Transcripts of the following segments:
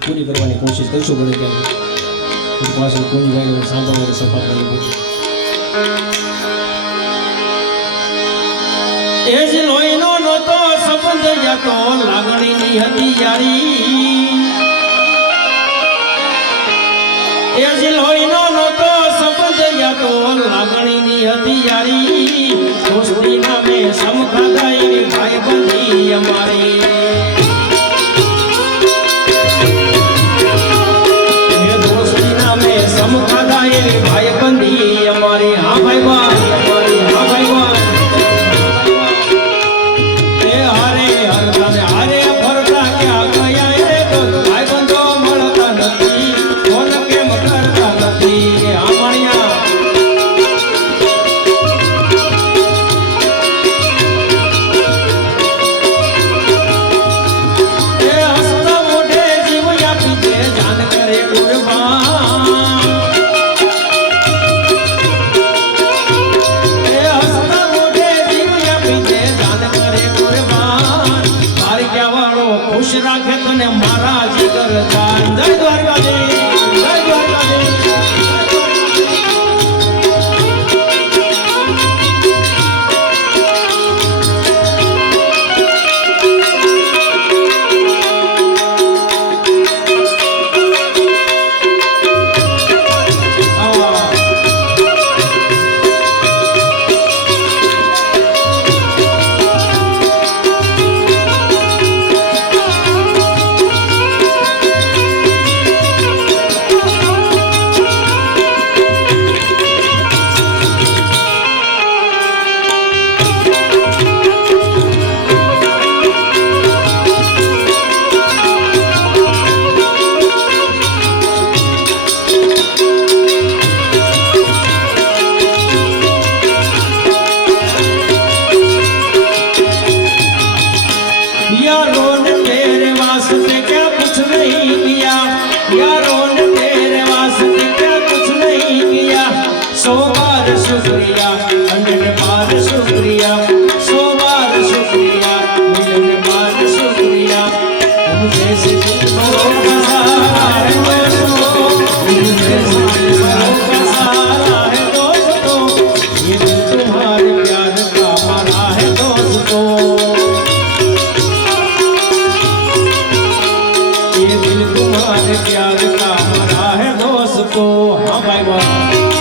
પૂરી કરવાની કોશિશ કરશું બને ત્યાં પાછળ કોઈ ગાય સાંભળવાની સફા કરી એ જ લોહીનો નહોતો સંબંધ યાતો લાગણીની હતી યારી એ જ લોહીનો નહોતો સંબંધ યાતો લાગણીની હતી યારી દોસ્તી નામે સમખાતા એવી ભાઈ બંધી અમારી સમખાતા એવી ભાઈ બંધી અમારી હા ભાઈ ભાઈ અમારી હા ભાઈ ભાઈ રાખે તને મારા જીગર જાન જય દ્વારકાધીશ જય દ્વારકાધીશ शुक्रिया अनंत बार शुक्रिया 100 बार शुक्रिया मिलन बार शुक्रिया तुम जैसे दिल भरो सारा है दोस्तों तुम जैसे दिल भरो सारा है दोस्तों ये दिल तुम्हारे प्यार का भरा है दोस्तों ये दिल तुम्हारे प्यार का भरा है दोस्तों हाँ भाई भाई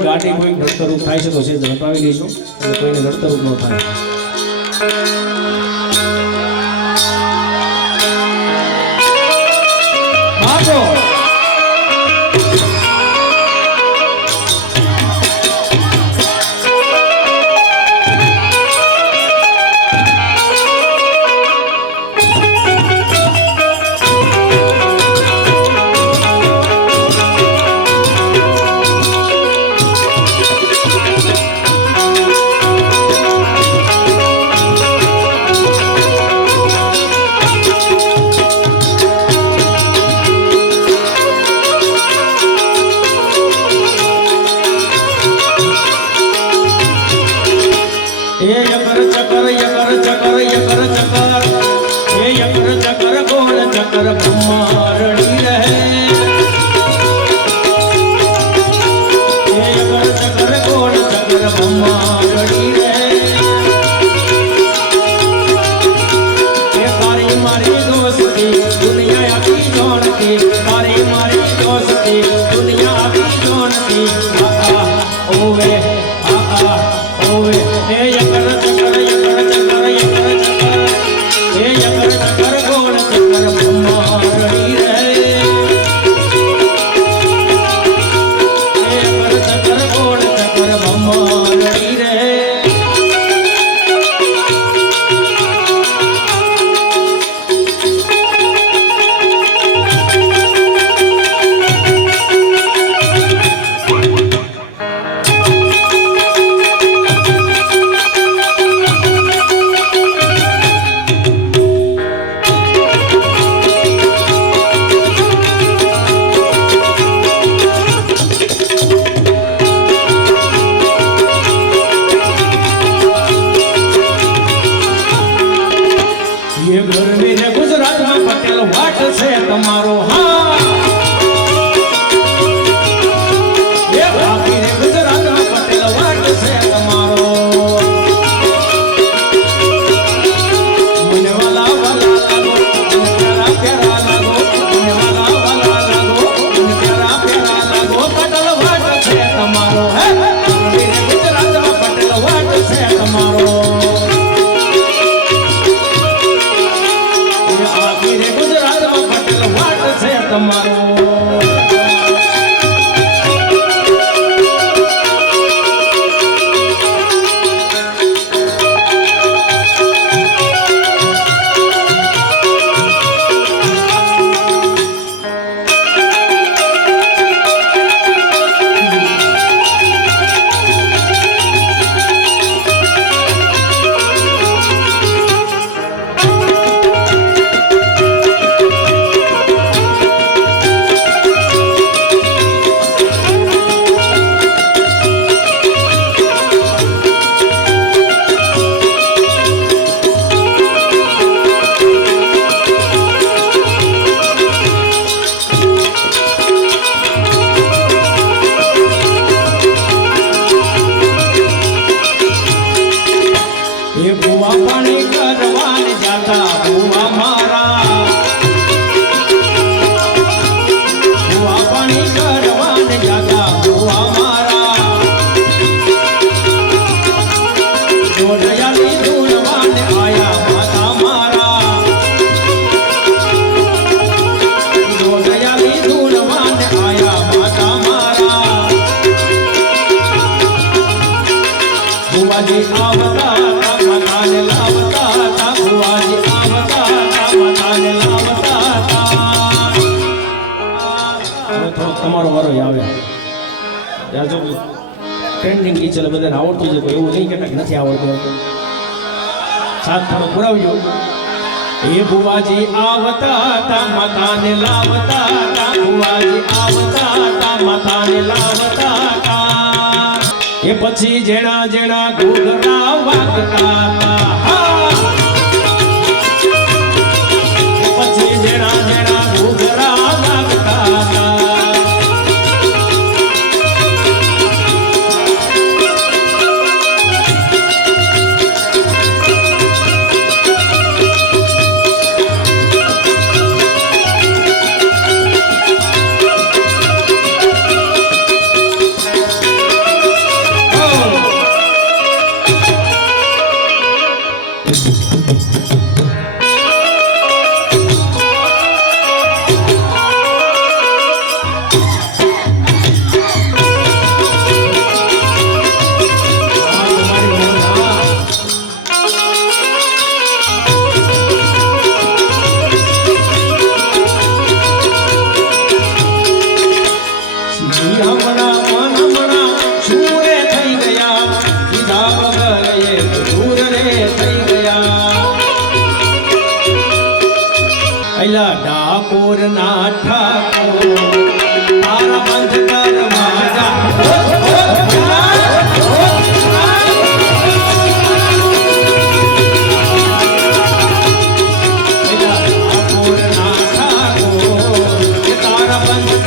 ગાડી કોઈ નડતરૂપ થાય છે તો છે ઝડપાવી લઈશું એટલે કોઈને નડતરૂપ ન થાય બાપો ચકર યકર ચકર યકર ચકર એ યકર ચકર ગોળ ચકર બ્રહ્મા રડી રહે એ યકર ચકર ગોળ ચકર બ્રહ્મા રડી રહે એ તારી મારી દોસ્તી દુનિયા આખી જોણતી તારી મારી દોસ્તી દુનિયા આખી જોણતી ઓવે ઓવે એ યકર ચકર યકર ચકર યકર ચકર એ યકર ચકર ગોળ ચકર બ્રહ્મા રડી રહે એ યકર ચકર ગોળ ચકર બ્રહ્મા રડી રહે ये घर मेरे गुजरात में पटेल वाट से तुम्हारो हाँ ये बाकी रे गुजरात में पटेल वाट से तुम्हारो मुने वाला लागो मुने प्यारा प्यारा लागो मुने वाला लागो मुने प्यारा प्यारा लागो पटेल वाट से तुम्हारो है मेरे गुजरात में पटेल वाट से तुम्हारो गुजरात में पटेल वाट से तुम्हारो ये बुआ पानी करवाने जाता बुआ मारा बुआ पानी करवाने जाता बुआ मारा जो दयाली ढूंढवाने आया माता मारा जो दयाली ढूंढवाने आया माता मारा बुआ जी आवता मकाने लावता था बुआजी आवता था मकाने लावता था હવે થોડો તમારો વારો આવે ત્યાં જો ટ્રેન્ડિંગ ટીચર બધાને આવડતું છે એવું નહીં કે નથી આવડતું સાથ થોડો પુરાવજો એ બુવાજી આવતા હતા મકાને લાવતા હતા બુવાજી આવતા હતા મકાને લાવતા હતા એ પછી જેણા જેણા ઘૂઘરા વાગતા હતા પછી જેણા જેણા ઘૂઘરા વાગતા હતા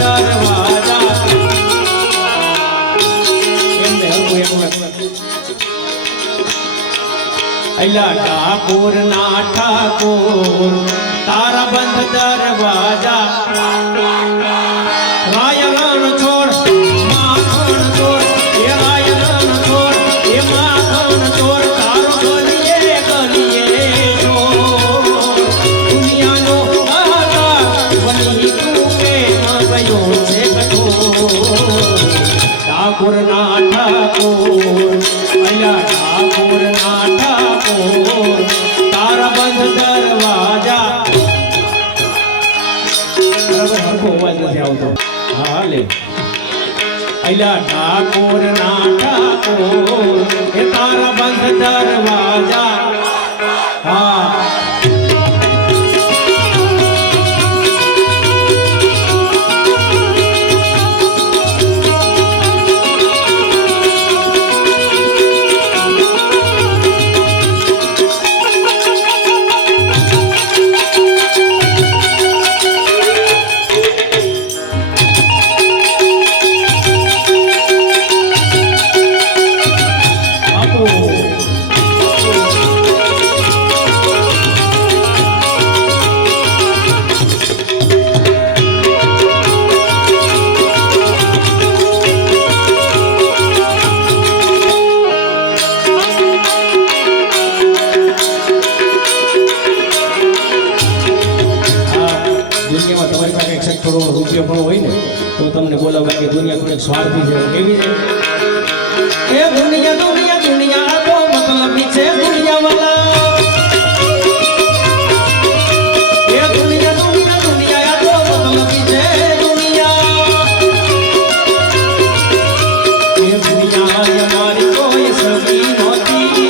દરવાજા એમને હરકું અલ્લા ઠાકોર ના ઠાકોર તારા બંધ દરવાજા રાયણ છોડ માખણ છોડ એ રાયણ છોડ એ માખણ છોડ તારો ગલીએ ગલીએ છોડ દુનિયાનો આધાર બની તું કે ન ગયો છે કઠોર ઠાકોર ના ઠાકોર અલ્યા ઠાકોર ના ઠાકોર તારા બંધ દરવાજા બરાબર હરખો અવાજ નથી આવતો હા લે અલ્યા ઠાકોર ના ઠાકોર એ તારા બંધ દરવાજા હા રૂપિયો પણ હોય ને તો તમને બોલાવવા કે દુનિયા થોડીક સ્વાર્થી છે કેવી છે એ દુનિયા દુનિયા દુનિયા તો મતલબી છે દુનિયા વાલા એ દુનિયા દુનિયા દુનિયા તો મતલબી છે દુનિયા એ દુનિયા અમારી કોઈ સગી નહોતી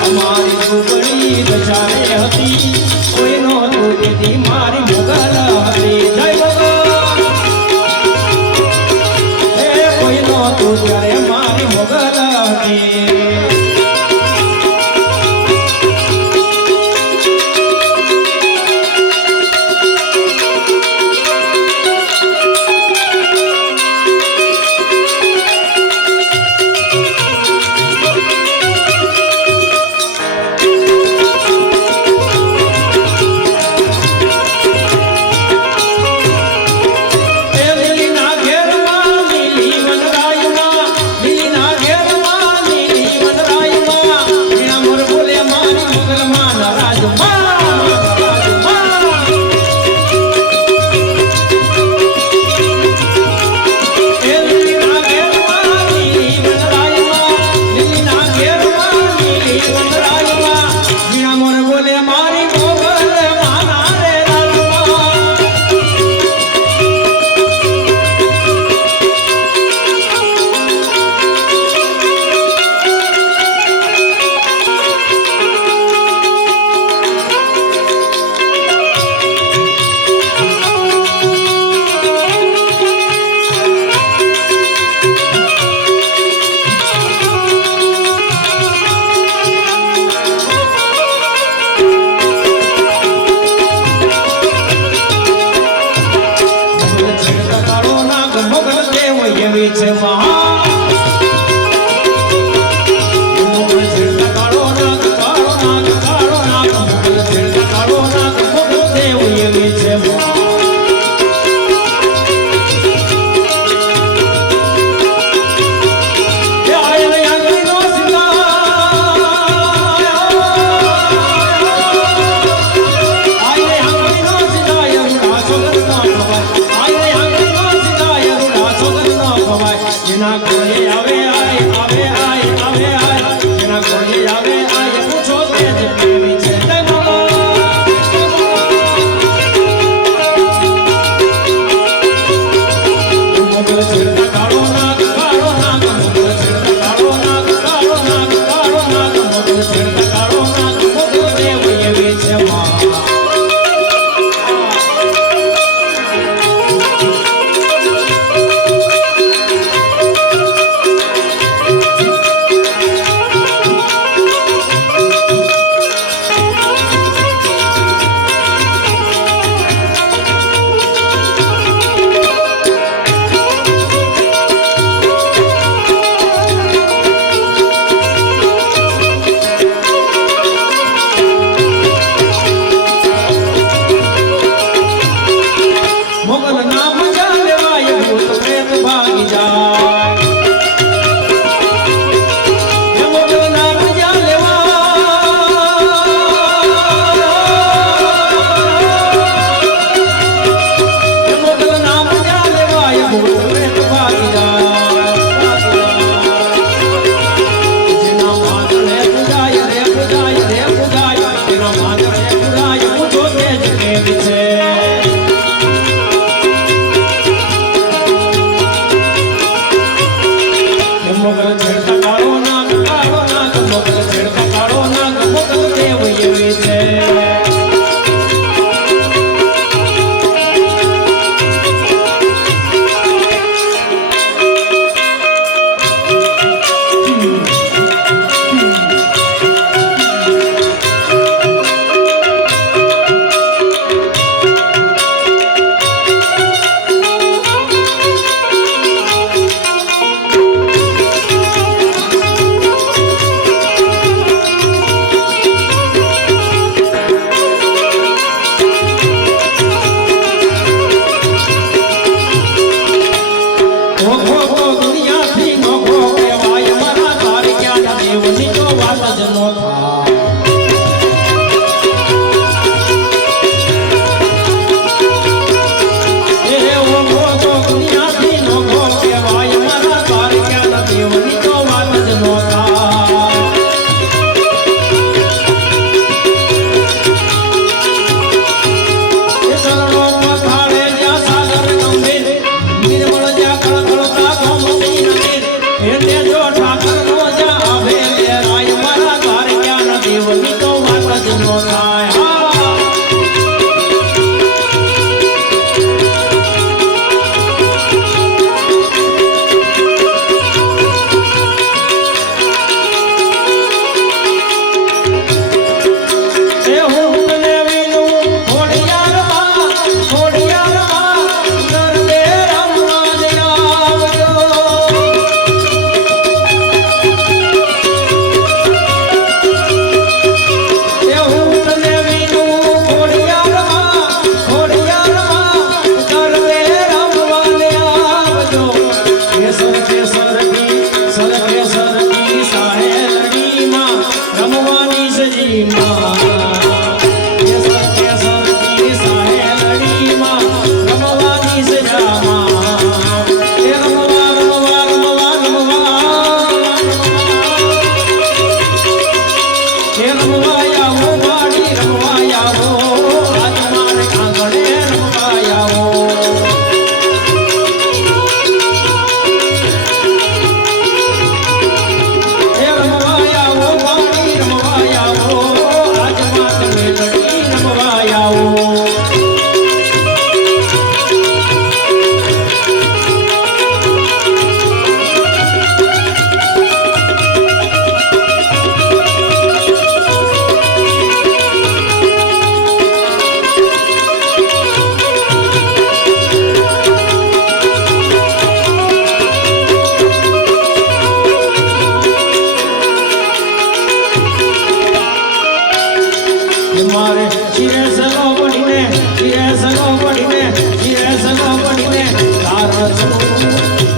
અમારી છોકરી બચારે હતી કોઈ નહોતું તેથી મારી મોગલ હતી જય ત્યારે મારી મોગલ હતી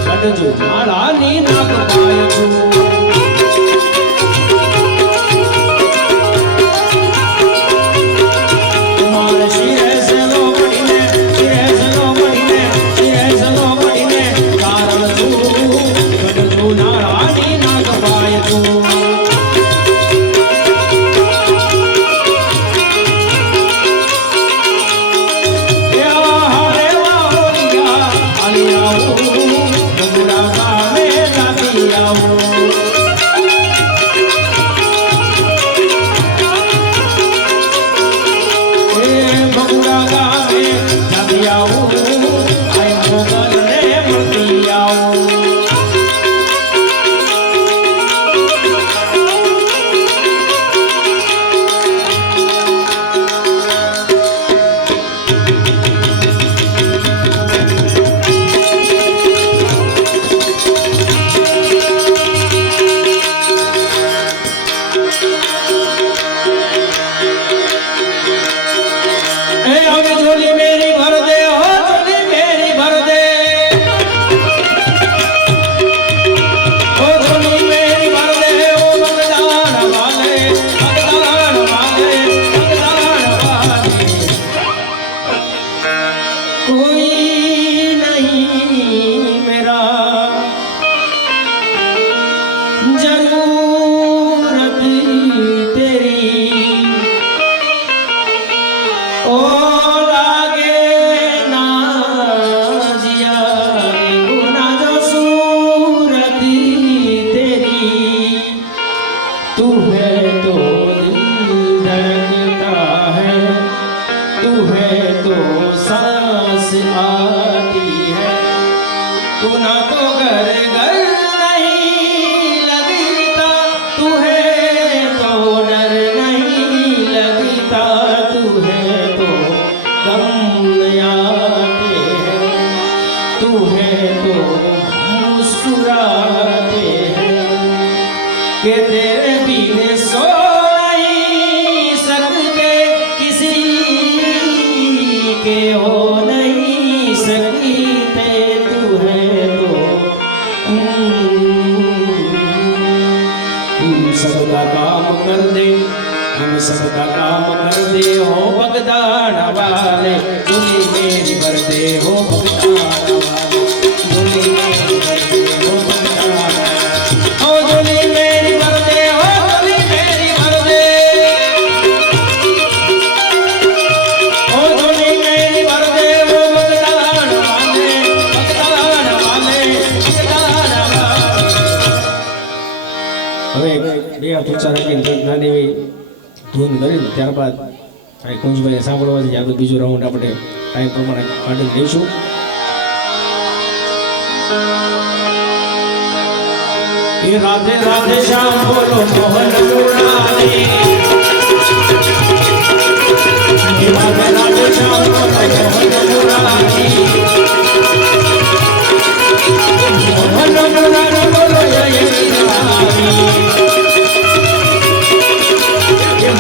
કડજો માળાની નાગ પાય છું कि तेरे बिन सो नहीं सकते किसी के हो नहीं सकते तू है तो तू सबका काम कर दे हम सबका काम कर दे हो बगदान वाले तुझे मेरी भर दे हो बगदान वाले तुझे मेरी भर दे हो बगदान हो तुझे मेरी भर दे हो तुझे मेरी भर दे हो तुझे मेरी भर दे हो बगदान वाले बगदान वाले बगदान वाले। હવે બે હાથ ઊંચા રાખીને એક નાની એવી ધૂન કરીને ત્યારબાદ આ કુંજભાઈ સાંભળવાથી આગળ બીજો રાઉન્ડ આપણે ટાઈમ પ્રમાણે કાઢી લઈશું. राधे राधे श्याम बोलो मोहन मुरारी राधे राधे श्याम बोलो मोहन मुरारी मोहन मुरारी बोलो जय गिरधारी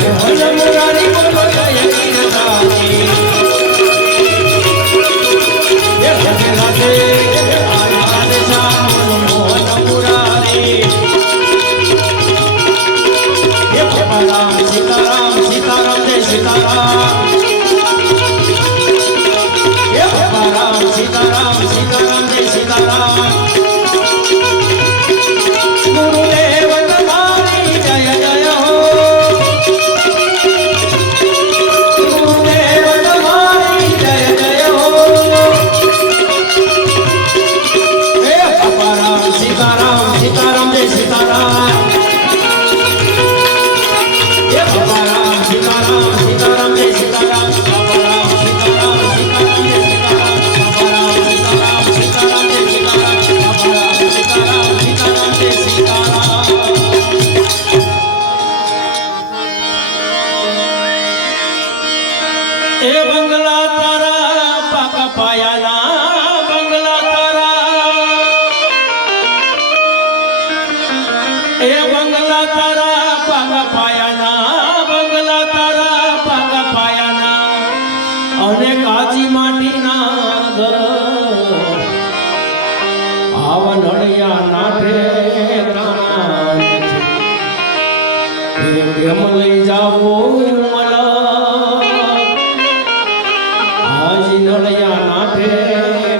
मोहन मुरारी बोलो जय गिरधारी राधे राधे राधे श्याम बोलो मोहन मुरारी राम सीताराम सीताराम जय सीताराम राम सीताराम सीताराम जय सीताराम गुरुदेव तुम्हारी जय जय हो गुरुदेव तुम्हारी जय जय हो राम सीताराम सीताराम जय सीताराम राम सीताराम सीताराम जय सीताराम राम सीताराम सीताराम जय सीताराम राम सीताराम सीताराम जय सीताराम આવા નળિયા નાઠે કેમ લઈ જાવો મલા હાજી નળિયા નાઠે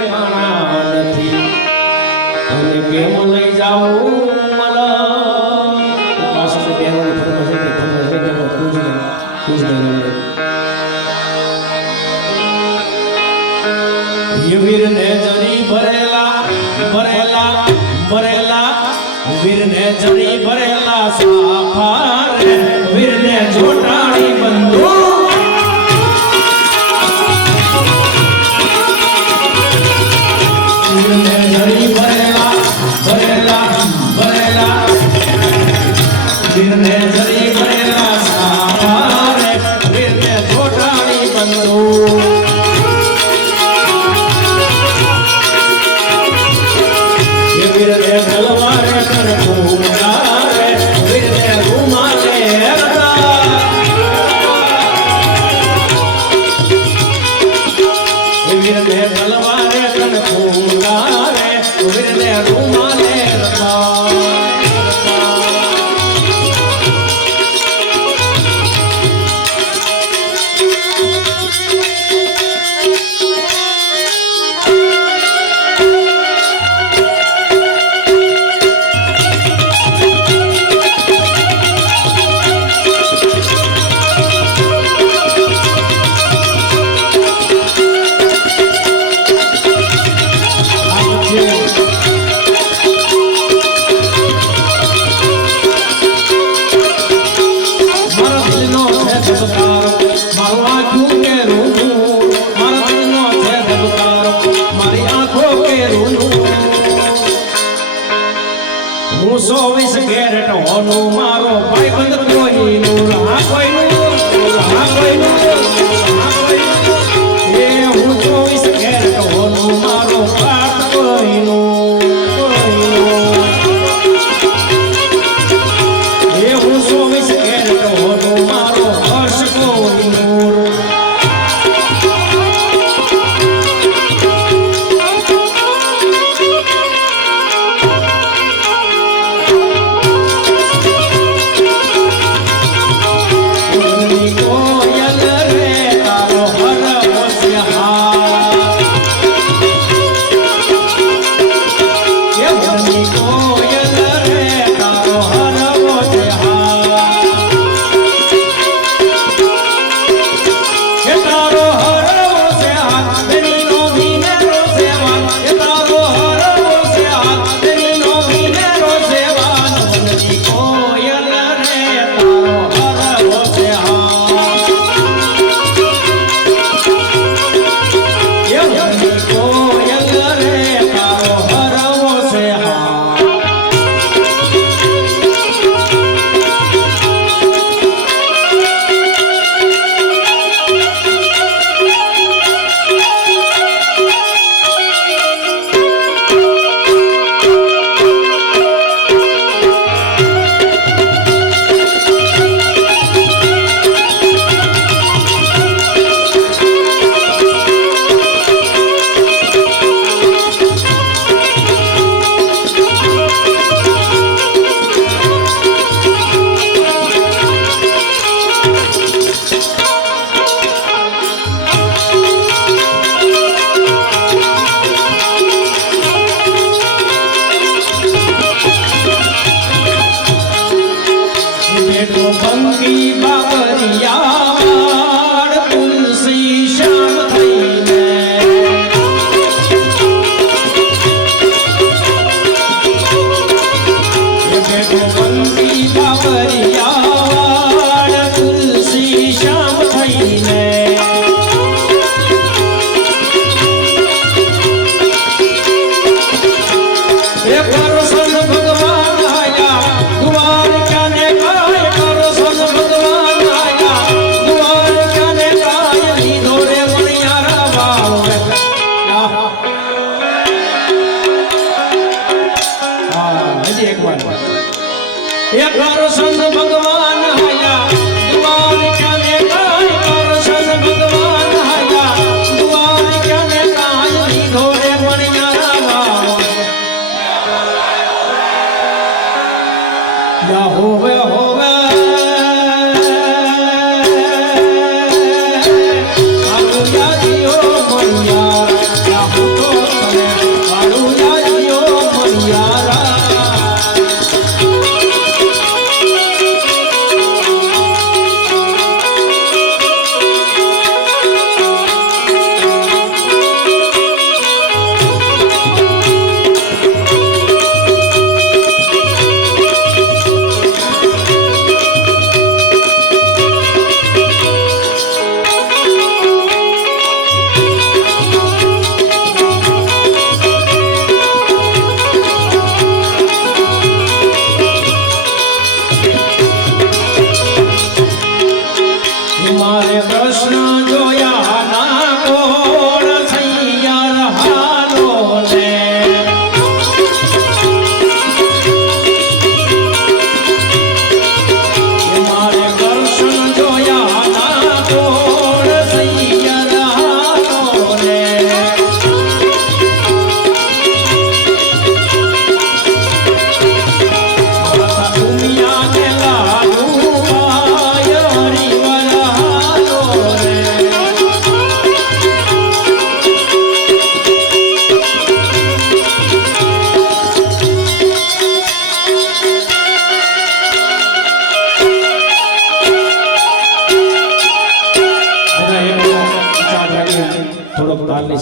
કાણા નથી અને કેમ લઈ જાવો મલા પાછળ બેરોને ફરવા છે કે ખુશ વીરને જરી ભરેલા વીરને જરી ભરેલા સાફા રે વીરને જોટાણી બંધુ વીરને જરી ભરેલા વીરને જરી ભરેલા સાફા રે વીરને જોટાણી બંધુ વીરને તલવારે કરપૂરારે વીરને રૂમાલે વીરને તલવારે કરપૂરારે વીરને રૂમાલે હું 24 કેરેટ હોનું મારો ભાઈ બંધ કોઈનું એ હું 24 કેરેટ હોનું મારો પાટ કોઈનું એ હું 24 કેરેટ હોનું મારો હર્ષ કોઈનું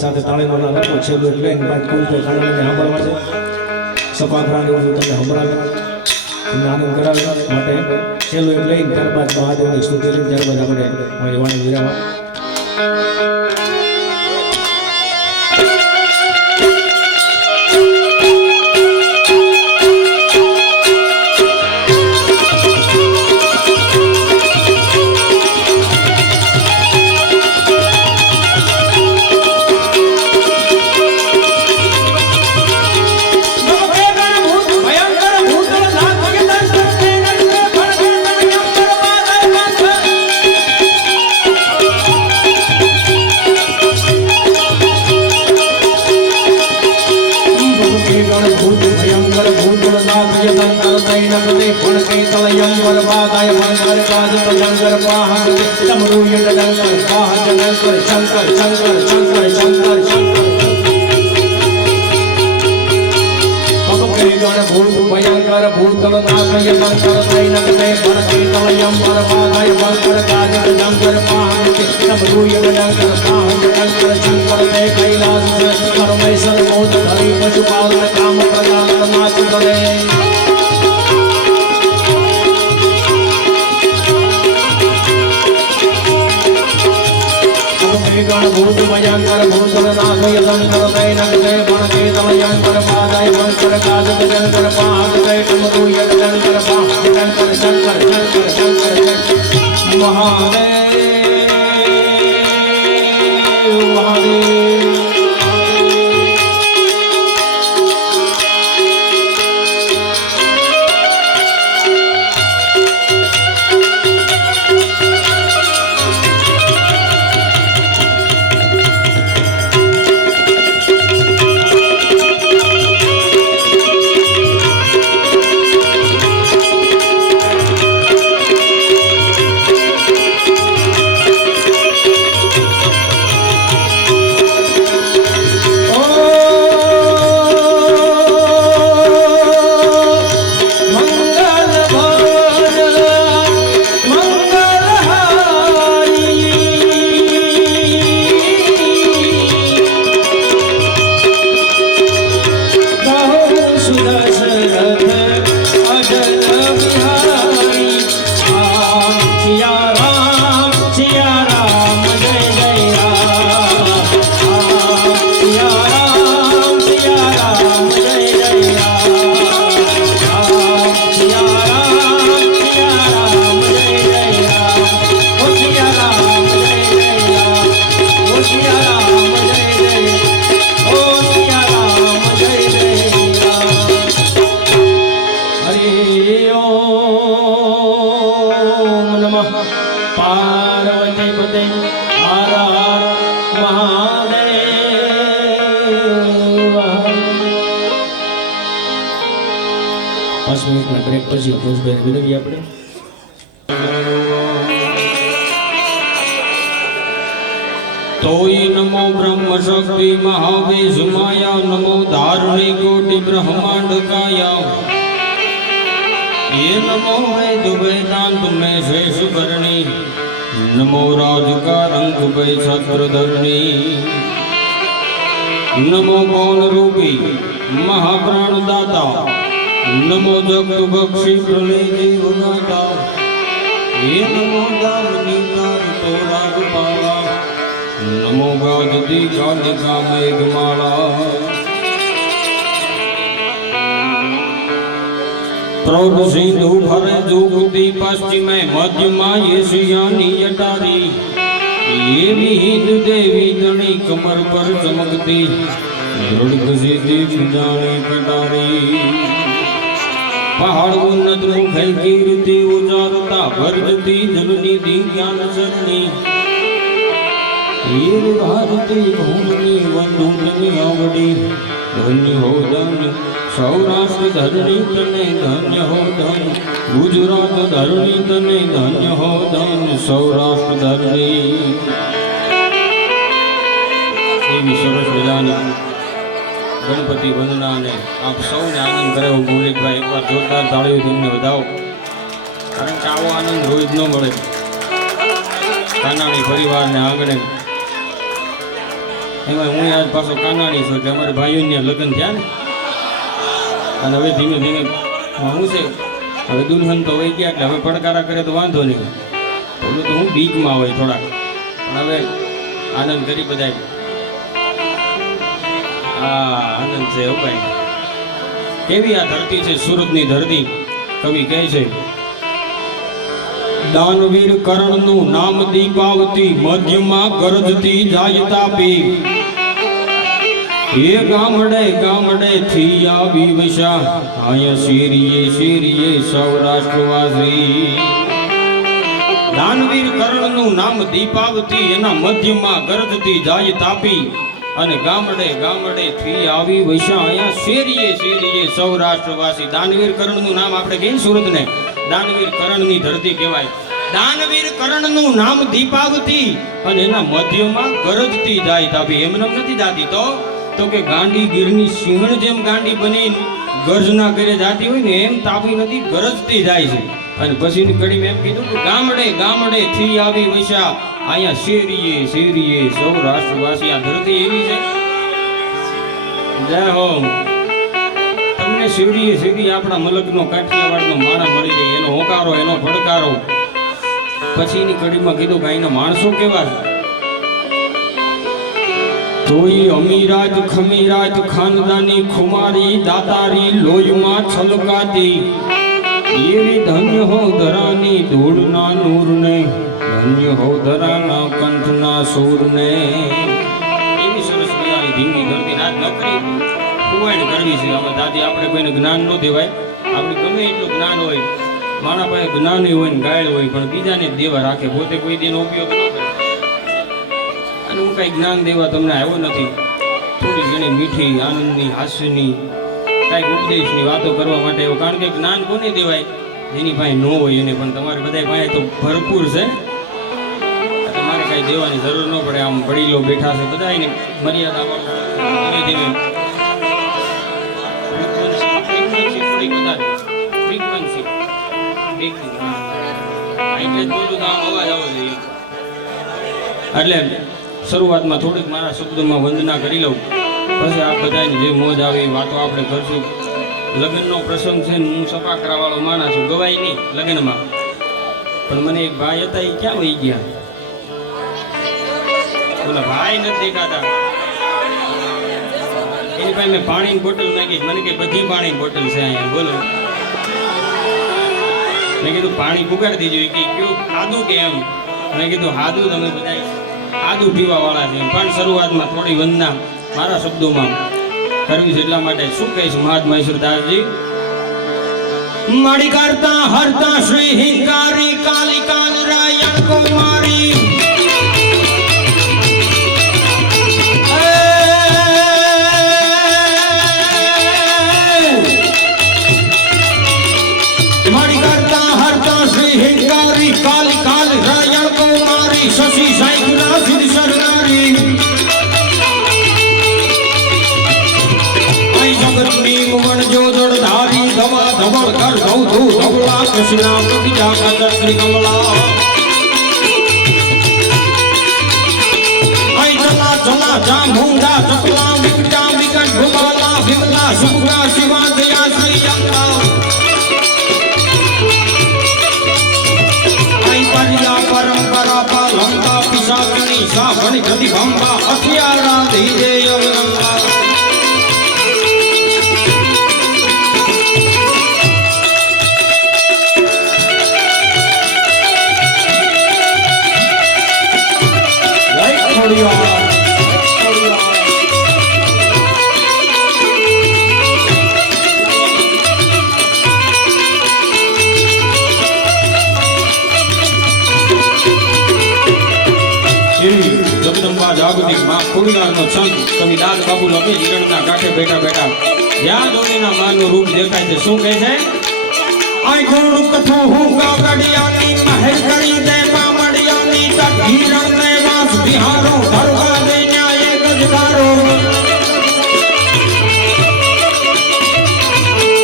સાથે તાળીનો નાદ આપો છેલ્લું એટલે એની બાદ કુલ પે ખાનાને સાંભળવા છે સપાખરાને એવું તમને સંભળાવે તમને આનંદ કરાવે માટે છેલ્લું એક લઈને ત્યારબાદ મહાદેવની સ્તુતિ લઈને ત્યારબાદ આપણે મારી વાણી વિરામ भूत भयंकर भूतनाथ यंकर नगरे गणके तमयंकर पादाय वंकर काजक जंकर पाहक कैटमरु यंकर पाहक जंकर शंकर शंकर शंकर महादेव महादेव पार्वती पते हर हर महादेव 5 મિનિટના બ્રેક પછી ખુશબેન વિનવી આપણે तोई नमो ब्रह्म शक्ति महावेश माया नमो धारणी कोटि ब्रह्मांड काया ये नमो वेद वेदांत में शेष करणी नमो राज का रंग पे छत्रधरणी नमो कौन रूपी महाप्राण दाता नमो जग बक्षी प्रलय जीव गाता ये नमो दामनी कार तो राग पाला नमो गाजती कालिका मेघमाला प्रौढ़ सिंधु भरे जुगती पश्चिमे मध्यमा एशियानी अटारी ये भी हिंद देवी तणी कमर पर चमकती दृढ़ सीधी जाने कटारी पहाड़ उन्नत मुखे कीर्ति उजारता भरती जननी दी ज्ञान सरणी वीर भारती भूमि वंदुनी आवड़ी धन्य हो धन्य सौराष्ट्र धरणी तने धन्य हो धन्य गुजरात धरणी तने धन्य हो धन्य सौराष्ट्र धरणी एवी सरस मजानी गणपति वंदना ने आप सौने आनंद करे मौलिक भाई एक बार जोरदार ताळीओ तेમને વધાવો કારણ કે આવો આનંદ રોજ ન મળે કાનાણી પરિવારને આંગણે એમાં હું આજ પાછો કાનાણી છું એટલે અમારે ભાઈઓને લગ્ન થયા ને અને હવે ધીમે ધીમે શું છે હવે દુલ્હન તો વહી ગયા એટલે હવે પડકારા કરે તો વાંધો નહીં ઓલું તો હું બીકમાં હોય થોડાક પણ હવે આનંદ કરી બધા હા આનંદ છે એવું ભાઈ કેવી આ ધરતી છે સુરતની ધરતી કવિ કહે છે દાનવીર કરણનું નામ દીપાવતી મધ્યમાં ગરજતી જાય તાપી એ ગામડે ગામડે થી આવી વશા આયા શેરીએ શેરીએ સૌરાષ્ટ્રવાસી દાનવીર કરણનું નામ દીપાવતી એના મધ્યમાં ગરજતી જાય તાપી અને ગામડે ગામડે થી આવી વશા આયા શેરીએ શેરીએ સૌરાષ્ટ્રવાસી દાનવીર કરણનું નામ આપણે કહીએ સુરતને દાનવીર કરણની ધરતી કહેવાય દાનવીર કરણનું નામ દીપાવતી અને એના મધ્યમાં ગરજતી જાય તાપી એમને નથી જાતી તો કે ગાંડી ગીરની સિંહણ જેમ ગાંડી બની ગર્જના કરે જાતી હોય ને એમ તાપી નદી ગરજતી જાય છે અને પછીની કડીમાં એમ કીધું કે ગામડે ગામડે થી આવી વશા અહીંયા શેરીએ શેરીએ સૌરાષ્ટ્રવાસી આ ધરતી એવી છે જય હો તમને શેરીએ શેરીએ આપણા મલકનો કાઠિયાવાડનો માણા મળી જાય એનો હોકારો એનો પડકારો પછીની કડીમાં કીધું કે અહીંના માણસો કેવા છે તોય અમીરાજ ખમીરાજ ખાનદાની ખુમારી દાતારી લોહીમાં છલકાતી એવી ધન્ય હો ધરાની ધૂળના નૂરને ધન્ય હો ધરાના કંઠના સૂરને એવી સરસ મજાની ધીંગી કરતી રાત નકરી કુવાડ કરવી છે આમાં દાદી આપણે કોઈને જ્ઞાન ન દેવાય આપણે ગમે એટલું જ્ઞાન હોય મારા પાસે જ્ઞાન હોય ને ગાયલ હોય પણ બીજાને દેવા રાખે પોતે કોઈ દેનો ઉપયોગ ન કરે અને હું કઈ જ્ઞાન દેવા તમને આવ્યો નથી થોડી ઘણી મીઠી આનંદની હાસ્યની કાંઈક ઉપદેશની વાતો કરવા માટે આવ્યો કારણ કે જ્ઞાન કોને દેવાય જેની પાસે ન હોય એને પણ તમારે બધા પાસે તો ભરપૂર છે તમારે કાંઈ દેવાની જરૂર ન પડે આમ વડીલો બેઠા છે બધા એને મર્યાદા ધીમે ધીમે એટલે શરૂઆતમાં થોડીક મારા શબ્દોમાં વંદના કરી લઉં પછી આ બધાની જે મોજ આવે એ વાતો આપણે કરશું લગ્નનો પ્રસંગ છે ને હું સફા કરાવવાળો માણસ છું ગવાય નહીં લગ્નમાં પણ મને એક ભાઈ હતા એ ક્યાં વહી ગયા બોલા ભાઈ નથી દેખાતા એની પાસે મેં પાણીની બોટલ નાખી મને કે બધી પાણીની બોટલ છે અહીંયા બોલો મેં કીધું પાણી પુગાડી દીધું કે કયું ખાધું કે એમ મેં કીધું હાદું તમે બધા આદુ પીવા વાળા છે પણ શરૂઆતમાં થોડી વંદના મારા શબ્દોમાં કરવી છે એટલા માટે શું કહીશ મહાત્મા ઈશ્વરદાસજી માડી કરતા હરતા શ્રી હિંકારી કાલિકા રાયણ કુમારી માડી કરતા હરતા શ્રી હિંકારી કાલિકા રાયણ કુમારી શશી સાઈકુલા સિદ્ધ સરનારી જગતની મુવણ જો જળધારી ધવા ધવળ કર ધૌધુ ધવળા કૃષ્ણા પ્રતિજા કચત્રી કમલા આઈ ચલા ચલા જા મૂંગા ચપલા વિકટા વિકટ ભૂમાલા વિમલા સુગા શિવા દયા શ્રી અંગા આઈ પરિયા પરંપરા પાલંકા પિશાચની સાવણી પ્રતિભંબા હથિયારા ધીરે અવલંબા જગદંબા જાગૃતિક માં ખોડીનારનો સંત કવિ દાદ બાબુ લખે જીરણના કાંઠે બેઠા બેઠા જ્યાં દોડીના માનું રૂપ દેખાય છે શું કહે છે આઈ ગુણ કથો હું ગાગડિયાની મહેર કરી દે મામડિયાની તટ હિરણ ને વાસ બિહારો ધરવા દે ન્યાય ગજદારો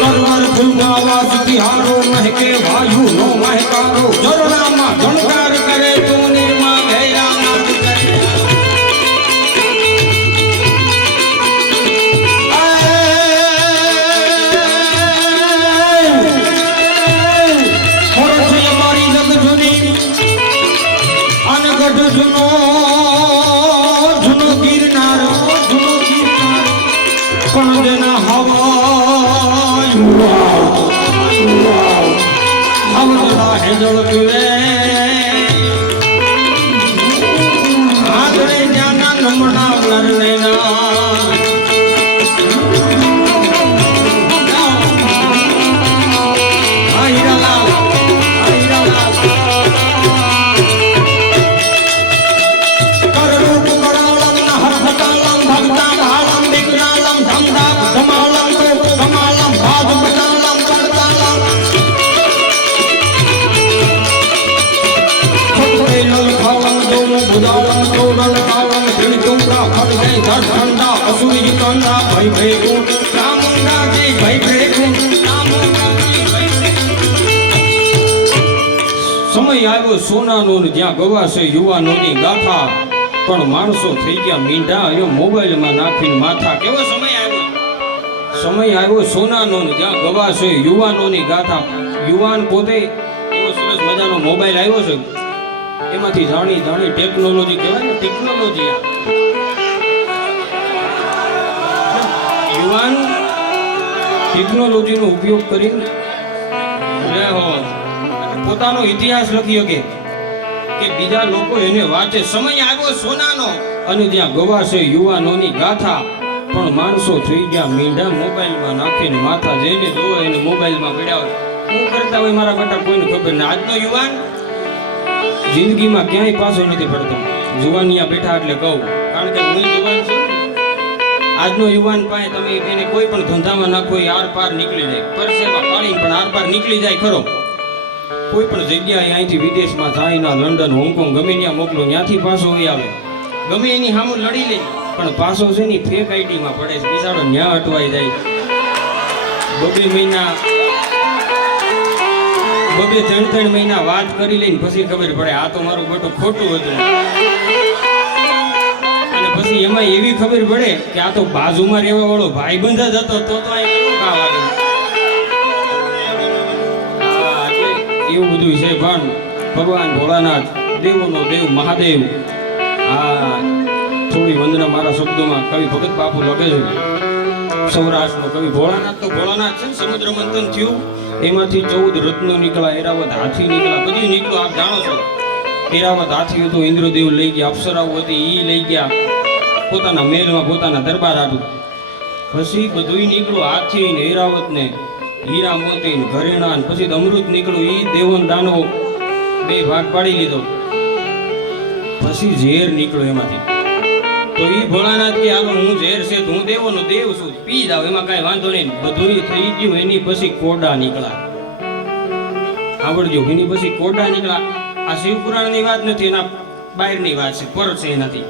કરવર ફૂલવા વાસ બિહારો મહેકે વાયુ નો મહેકારો જરણામાં જણકાર કરે તું નિર્મા ઘેરા નાથ કરે हम थोड़ा हेजल पीवे आगरे जाना नमना लड़ने ना સમય આવ્યો સોનાનો જ્યાં ગવાશે યુવાનોની ગાથા પણ માણસો થઈ ગયા મીંઢા એ મોબાઈલમાં નાખીને માથા કેવો સમય આવ્યો સોનાનો જ્યાં ગવાશે યુવાનોની ગાથા યુવાન પોતે એવો સરસ મજાનો મોબાઈલ આવ્યો છે એમાંથી જાણી ટેકનોલોજી કહેવાય ને ટેકનોલોજી યુવાન ટેકનોલોજીનો ઉપયોગ કરીને પોતાનો ઇતિહાસ લખી શકે કે બીજા લોકો એને વાંચે સમય આવ્યો સોનાનો અને ત્યાં ગવાશે યુવાનોની ગાથા પણ માણસો થઈ ગયા મીંઢા મોબાઈલમાં નાખીને માથા જઈને જોવે એને મોબાઈલમાં પડ્યા હોય શું કરતા હોય મારા બેટા કોઈને ખબર નહીં આજનો યુવાન જિંદગીમાં ક્યાંય પાછો નથી પડતો જુવાનિયા બેઠા એટલે કહું કારણ કે હું જુવાન છું આજનો યુવાન પાસે તમે એને કોઈ પણ ધંધામાં નાખો એ આર પાર નીકળી જાય પરસેવા પાણી પણ આર પાર નીકળી જાય ખરો કોઈ પણ જગ્યાએ અહીંથી વિદેશમાં ચાઇના લંડન હોંગકોંગ ગમે ત્યાં મોકલો ત્યાંથી પાછો આવે ગમે એની સામે લડી લે પણ પાછો છે ને ફેક આઈટીમાં પડે છે બિચારો ન્યા અટવાઈ જાય બબે 3 મહિના વાત કરી લઈને પછી ખબર પડે આ તો મારું બેટું ખોટું હતું અને પછી એમાં એવી ખબર પડે કે આ તો બાજુમાં રહેવા વાળો ભાઈબંધ જ હતો તો આ કેવું કામ આવ્યું એવું બધું છે પણ ભગવાન ભોળાનાથ દેવોનો દેવ મહાદેવ આ થોડી વંદના મારા શબ્દોમાં કવિ ભગત બાપુ લખે છે સૌરાષ્ટ્રનો કવિ ભોળાનાથ તો ભોળાનાથ છે સમુદ્ર મંથન થયું એમાંથી 14 રત્નો નીકળ્યા એરાવત હાથી નીકળ્યા બધું નીકળ્યું આપ જાણો છો એરાવત હાથી હતું ઇન્દ્રદેવ લઈ ગયા અપ્સરાઓ હતી ઈ લઈ ગયા પોતાના મહેલમાં પોતાના દરબાર આટું પછી બધું નીકળ્યું હાથી ને એરાવત ને હીરા મોતી ને ઘરેણા ને પછી અમૃત નીકળ્યું ઈ દેવન દાનવો બે ભાગ પાડી લીધો પછી ઝેર નીકળ્યો એમાંથી તો ઈ ભોળાનાથ કે હાલો હું ઝેર છે હું દેવોનો દેવ છું પી જાવ એમાં કાંઈ વાંધો નહીં બધું થઈ ગયું એની પછી કોડા નીકળ્યા આવડજો એની પછી કોડા નીકળ્યા આ શિવપુરાણની વાત નથી એના બહારની વાત છે પર છે એનાથી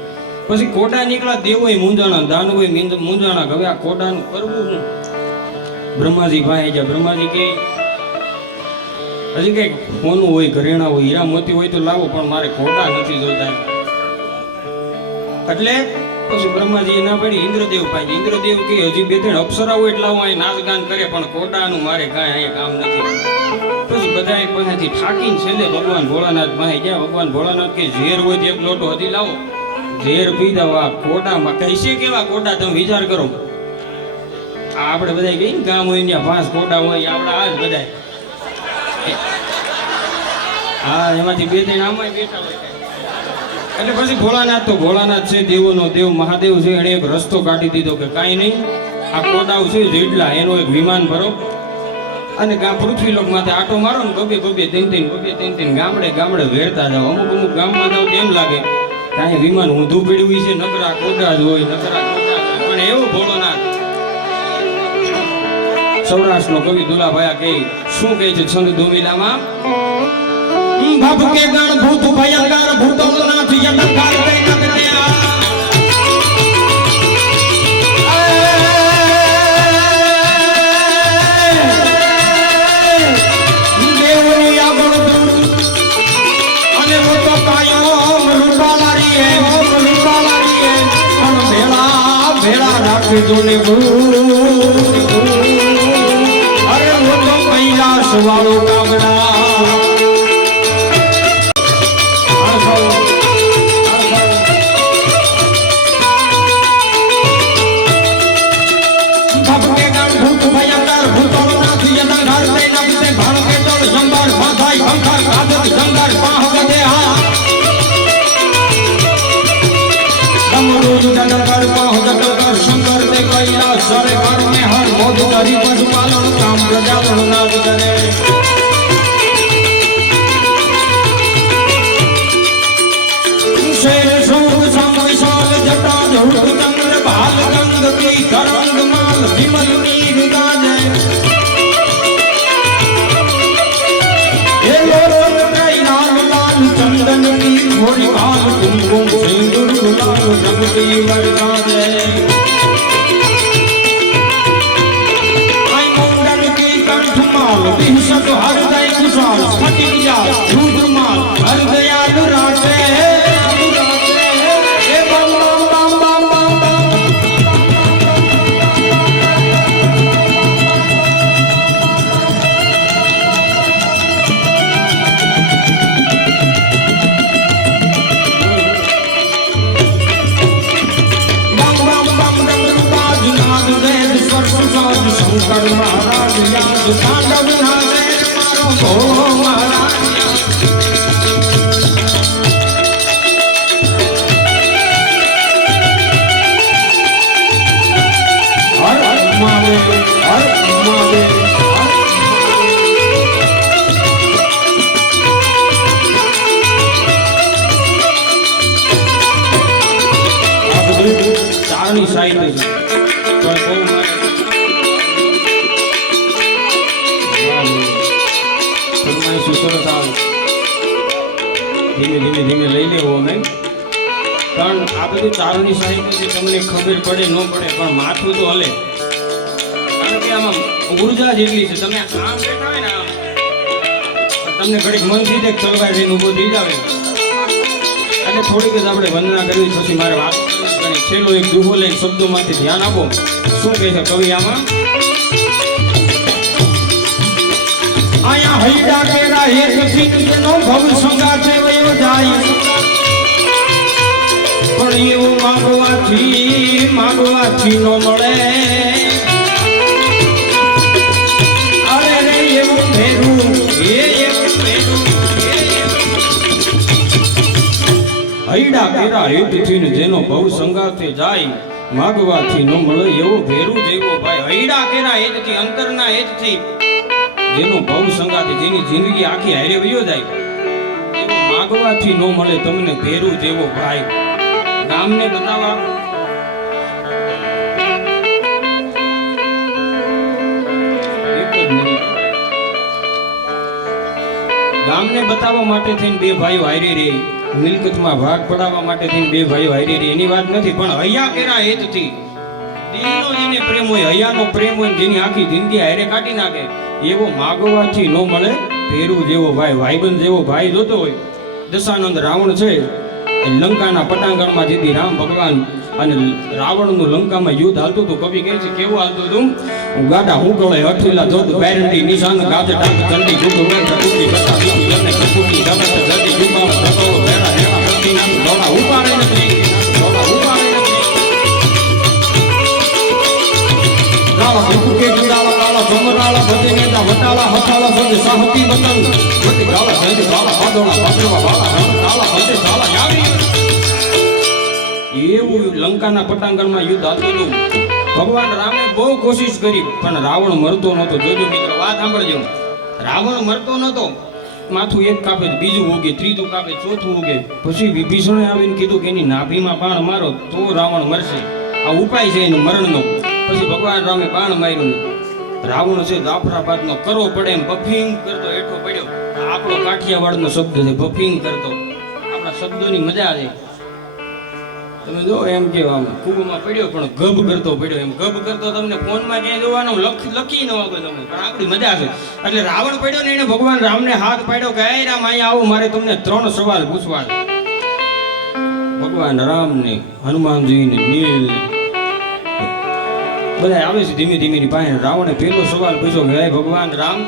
પછી કોડા નીકળ્યા દેવોય મૂંઝાણા દાનવોય મૂંઝાણા હવે આ કોડાનું કરવું હું બ્રહ્માજી ભાઈ ગયા બ્રહ્માજી કે હજી કઈક સોનું હોય ઘરેણા હોય હીરા મોતી હોય તો લાવો પણ મારે કોડા નથી જોતા એટલે પછી બ્રહ્માજી ના પડી ઇન્દ્રદેવ પાસે ઇન્દ્રદેવ કે હજી 2-3 અપ્સરા હોય એટલે હું નાચ ગાન કરે પણ કોડાનું મારે કાંઈ અહીંયા કામ નથી પછી બધા પાસેથી ઠાકીને છેલ્લે ભગવાન ભોળાનાથ પાસે ગયા ભગવાન ભોળાનાથ કે ઝેર હોય તો એક લોટો હજી લાવો ઝેર પી દો આ કોડામાં કહીશે કેવા કોડા તમે વિચાર કરો આપણે બધા કઈ ગામ હોય ત્યાં 5 કોડા હોય આપડા આ જ બધા હા એમાંથી 2-3 આમાં બેઠા હોય એટલે પછી ભોળાનાથ છે દેવોનો દેવ મહાદેવ છે એને એક રસ્તો કાઢી દીધો કે કાંઈ નહીં આ કોડાવ છે જેટલા એનો એક વિમાન ભરો અને પૃથ્વીલોક માથે આટો મારો ને બબે 3 ગામડે વેરતા જાઓ અમુક ગામમાં જાવ તેમ લાગે કાંઈ વિમાન ઊંધું પીડ્યું છે નકરા કોડા જ હોય પણ એવું ભોળાનાથ સૌરાષ્ટ્રનો કવિ દુલાભાયા કે શું કહે છે છંદ દોમિલામાં ભભકે ગણ ભૂત ભયંકર ભૂતોનાથ યતંકાર તે નગત્યા દેવની આગળ દૂર અને વો તો કાયમ રૂપાલારી હે પણ ભેળા રાખજો ને અરે વો તો કૈલાસ વાળો કાગડા ભૂત ભયંકર ભૂતોના સરે ઘર में हर मोद करी पशुपालन काम प्रजालन नाद करे शेर शोभ संग विशाल जटा धूप चंद्र भाल गंग की करंग माल विमल नीर गाजे हे लोचन कई लाल लाल चंदन की घोड़ी भाल कुमकुम सिंदूर गुलाल जगती वरसाजे आई मुंडन की कंठ माल बिहसत हृदय कुशाल स्फटिक जाल धूप माल हर दयाल राजे शंकर महाराज याद तांडव नागे मारो भोलो महाराज हर महादेव हर महादेव आप चारणी साहित्य ધીમે ધીમે ધીમે લઈ લેવો અમે કારણ આ બધું ચારણી સાહિત્યથી તમને ખબર પડે ન પડે પણ માથું તો હલે કારણ કે આમાં ઉર્જા જેટલી છે તમે આમ બેઠા હોય ને આમ તમને ઘડીક મન સીધે તલવાર લઈને ઊભો થઈ જાવ એટલે થોડીક જ આપણે વંદના કરવી પછી મારે વાત કરવી છેલ્લો એક દુહો લઈને શબ્દોમાંથી ધ્યાન આપો શું કહે છે કવિ આમાં आया हईडा केरा एक सिंह नो भव संगा से वयो जाई पण एवो मागवाથી नो મળે अरे रे एवो भेरू हईडा केरा एक सिंह जेनो भव संगाते जाई मागवाથી नो મળે એવો ભેરું જેવો ભાઈ હઈડા કેરા હેતથી અંતરના હેતથી જેનો ભવ સંગાતે જેની જિંદગી આખી હારે વયો જાય એવો માગવાથી નો મળે તમને ભેરું જેવો ભાઈ ગામને બતાવવા એક જ મિનિટ ગામને બતાવવા માટે થઈને બે ભાઈઓ હારે રે મિલકતમાં ભાગ પડાવવા માટે થઈને બે ભાઈઓ હારે રે એની વાત નથી પણ હૈયા કેરા હેતથી દિલનો જેને પ્રેમ હોય હૈયાનો પ્રેમ હોય જેની આખી જિંદગી હારે કાઢી નાખે એવો માગવાથી ન મળે ભેરું જેવો ભાઈ ભાઈબંધ જેવો ભાઈ જોતો હોય દશાનંદ રાવણ છે એ લંકાના પટાંગણમાં જેથી રામ ભગવાન અને રાવણનું લંકામાં યુદ્ધ હાલતું હતું કવિ કહે છે કેવું હાલતું હતું ગાડા હું કળે અઠીલા જોત બેરંડી નિશાન ગાજે ડાક ચંડી ગુડ વેટ કુટી બતા બીજી લને કુટી જગત જડી ગુબા પ્રતો બેરા હેરા પ્રતિના દોડા ઉપાડે નથી કાલા કુકે ગુડાલા કાલા સમરાલા બદનેતા વટાલા હટાલા સજે સાહતી વતન બધી કાલા સજે કાલા પાદોળા પાદોળા વાલા કાલા બદે કાલા યાવી એવું લંકાના પટાંગણમાં યુદ્ધ હાલતું હતું ભગવાન રામે બહુ કોશિશ કરી પણ રાવણ મરતો નહોતો જોજો મિત્રો વાત સાંભળજો રાવણ મરતો નહોતો માથું એક કાપે બીજું ઉગે ત્રીજું કાપે ચોથું ઉગે પછી વિભીષણે આવીને કીધું કે એની નાભીમાં બાણ મારો તો રાવણ મરશે આ ઉપાય છે એનો મરણનો પછી ભગવાન રામે બાણ માર્યું રાવણ છે જાફરાબાદનો કરો પડે એમ બફિંગ કરતો હેઠો પડ્યો આપણો કાઠિયાવાડનો શબ્દ છે બફિંગ કરતો આપણા શબ્દોની મજા છે તમે જો એમ કે કુવામાં પડ્યો પણ ગબ કરતો પડ્યો એમ ગબ કરતો તમને ફોનમાં ક્યાંય જોવાનું લખી ન વાગો તમે પણ આપણી મજા છે એટલે રાવણ પડ્યો ને એને ભગવાન રામને હાથ પાડ્યો કે હે રામ અહીંયા આવો મારે તમને 3 સવાલ પૂછવા છે ભગવાન રામ ને હનુમાનજી ને નીલ બધા આવે છે ધીમે ધીમે પાસે રાવણે પહેલો સવાલ પૂછ્યો કે હે ભગવાન રામ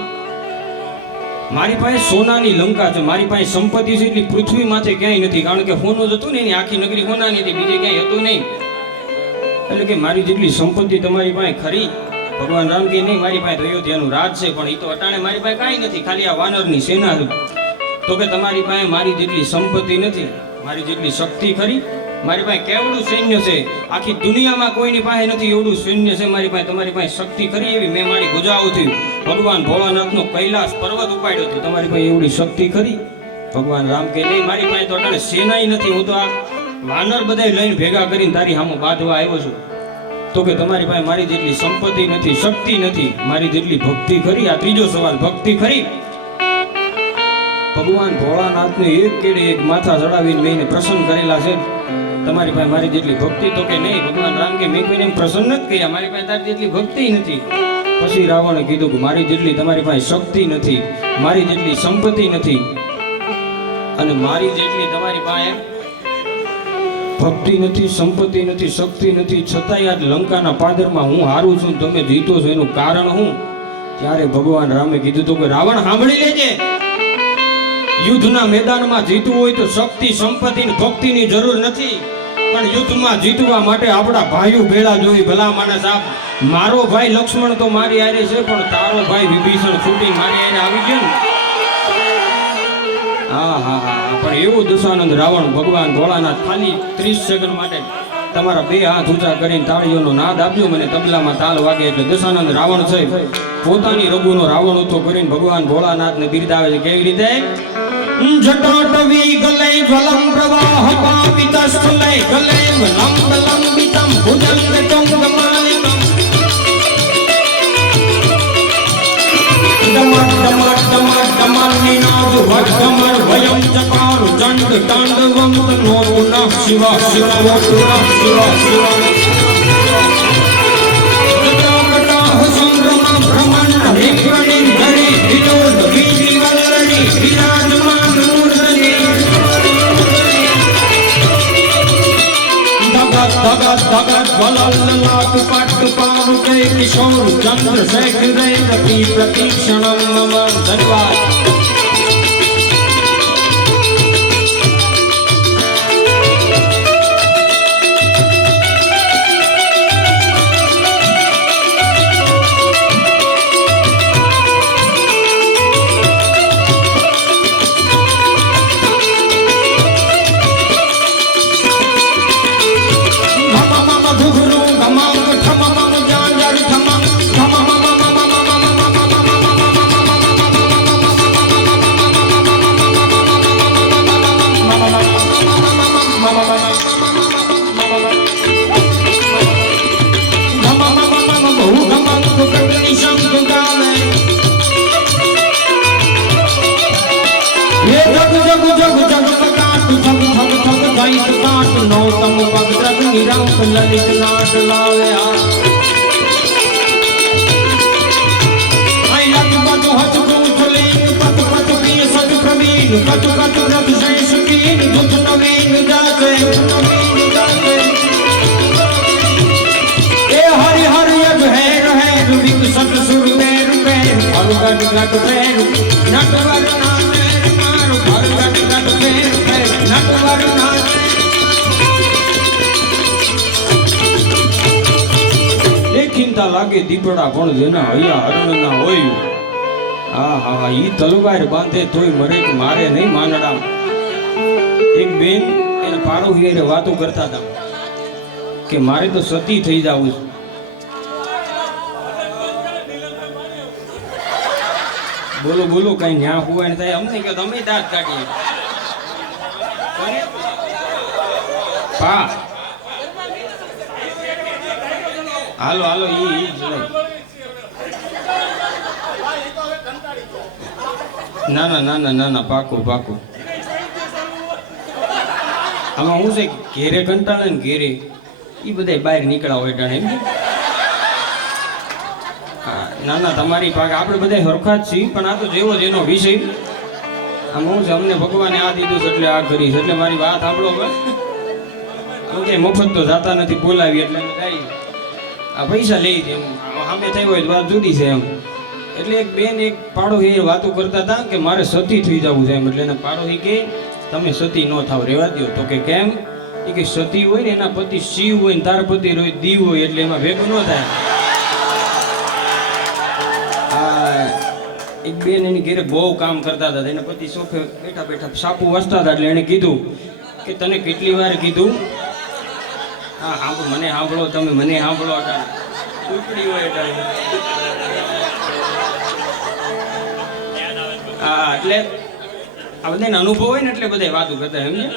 મારી પાસે સોનાની લંકા છે મારી પાસે સંપત્તિ છે એટલી પૃથ્વી માથે ક્યાંય નથી કારણ કે સોનું જ હતું ને એની આખી નગરી સોનાની હતી બીજે ક્યાંય હતું નહીં એટલે કે મારી જેટલી સંપત્તિ તમારી પાસે ખરી ભગવાન રામ કે નહીં મારી પાસે અયોધ્યાનું રાજ છે પણ એ તો અટાણે મારી પાસે કાંઈ નથી ખાલી આ વાનરની સેના છે તો કે તમારી પાસે મારી જેટલી સંપત્તિ નથી મારી જેટલી શક્તિ ખરી મારી પાસે કેવડું સૈન્ય છે, આખી દુનિયામાં કોઈની પાસે નથી એવડું સૈન્ય છે મારી પાસે. તમારી પાસે શક્તિ ખરી એવી? મેં મારી ભુજાઓથી ભગવાન ભોળાનાથનો કૈલાસ પર્વત ઉપાડ્યો હતો. તમારી પાસે એવડી શક્તિ ખરી? ભગવાન રામ કે નહીં, મારી પાસે તો અટાણે સેનાય નથી, હું તો આ વાનર બધાય લઈને ભેગા કરીને તારી સામે બાંધવા આવ્યો છું. તો કે તમારી પાસે મારી જેટલી સંપત્તિ નથી, શક્તિ નથી, મારી જેટલી ભક્તિ ખરી? આ ત્રીજો સવાલ, ભક્તિ ખરી? ભગવાન ભોળાનાથને એક કેડે એક માથા ચડાવીને મેં એને પ્રસન્ન કરેલા છે. તમારી પાસે મારી જેટલી ભક્તિ? તો કે નહીં. ભગવાન રામ કે મેં કોઈને પ્રસન્ન જ કર્યા, મારી પાસે તારી જેટલી ભક્તિ નથી. પછી રાવણે કીધું કે મારી જેટલી તમારી પાસે શક્તિ નથી, મારી જેટલી સંપત્તિ નથી, અને મારી જેટલી તમારી પાસે ભક્તિ નથી, સંપત્તિ નથી, શક્તિ નથી, છતાંય આજ લંકાના પાદરમાં હું હારું છું, તમે જીતો છો, એનું કારણ હું? ત્યારે ભગવાન રામે કીધું તો કે રાવણ સાંભળી લેજે, યુદ્ધના મેદાનમાં જીતવું હોય તો શક્તિ, સંપત્તિ અને ભક્તિની જરૂર નથી, પણ યુદ્ધમાં જીતવા માટે આપણા ભાઈઓ ભેળા જોઈ. ભલા માણસ, આપ મારો ભાઈ લક્ષ્મણ તો મારી હારે છે, પણ તારો ભાઈ વિભીષણ છૂટી મારી હારે આવી ગયો ને. હા હા હા, પણ એવું દશાનંદ રાવણ ભગવાન ભોળાનાથ ખાલી 30 સેકન્ડ માટે તમારા બે હાથ ઊંચા કરીને તાળીઓનો નાદ આપજો, મને તબલામાં તાલ વાગે એટલે દશાનંદ રાવણ છે પોતાની રઘુનો રાવણ ઉતો કરીને ભગવાન ભોળાનાથને બિરદાવે છે. કેવી રીતે? જટાટવી ગલે જ્વલમ પ્રવાહ પાપિતસ્થલે ગલે લંબ લંબિતમ ભુજંગ તુંગમાલિકમ ડમટ ડમટ ડમટ ડમનિનાદ વડગમર વયમ ચકાર ચંડ તાંડવમ તનો પુનઃ શિવ શિવ પુનઃ શિવ શિવ જટાકટાહ સંભ્રમ ભ્રમણ વિપ્રણિ ધરી વિનોદ વિધિ વલ્લણી વિરાજમાન મૂર્ધની ધગત ધગત વલલ લાટ પટ પાવ જય કિશોર ચંદ્ર શેખર રતિ પ્રતીક્ષણમ મમ. ધન્યવાદ. લલિત નાટ લાવે આઈ લગ બધું હચકું ચલી પત પત પી સજ પ્રવીણ કત કત રથ શેષ કીન દુત નવીન જાતે એ હરિ હરિ અજ હે રહે વિક સત સુર મેર મેર અલગટ ગટ મેર નટવર નામે મારો અલગટ ગટ મેર મેર નટવર નામે ચિંતા લાગે દીપડા પણ જેના હૈયા હરણ ના હોય. હા હા હા, ઈ તલવાર બાંધે તોય મરે કે મારે નહીં માનડા. એક બેન એને પાડો હિયારે વાતો કરતા હતા કે મારે તો સતી થઈ જાવું છે. બોલો બોલો, કઈ ન્યા હુવા ને થાય અમને કે તમે દાંત કાઢીએ. પા હાલો હાલો, ઈ ના ના ના ના ના ના, પાકું પાકું. આમાં હું છે ઘેરે કંટાળે ને ઘેરે ઈ બધા બહાર નીકળ્યા હોય ટાણે એમ. ના ના, તમારી પાક આપણે બધા હરખા જ છીએ, પણ આ તો જેવો જેનો વિષય. આમાં હું છે અમને ભગવાને આ દીધું છે એટલે આ કરીશ, એટલે મારી વાત સાંભળો. હવે મફત તો જાતા નથી, બોલાવી એટલે જાય આ પૈસા લઈ દે એમ. સામે થઈ હોય તો વાત જુદી છે એમ. એટલે એક બેન એક પાડોશી વાતો કરતા હતા કે મારે સતી થઈ જવું છે એમ. એટલે એના પાડોશી કે તમે સતી ન થાવ, રહેવા દો. તો કે કેમ? એ કે સતી હોય ને એના પતિ શિવ હોય ને તાર પતિ રોહિત દીવ હોય, એટલે એમાં ભેગું ન થાય. આ એક બેન એની ઘરે બહુ કામ કરતા હતા, એના પતિ સોફે બેઠા બેઠા સાપુ વાંચતા હતા. એટલે એને કીધું કે તને કેટલી વાર કીધું હા મને સાંભળો, તમે મને સાંભળો. ઉપડી હોય હા, એટલે આ બધાને અનુભવ હોય ને એટલે બધા વાતો કરતા સમજે.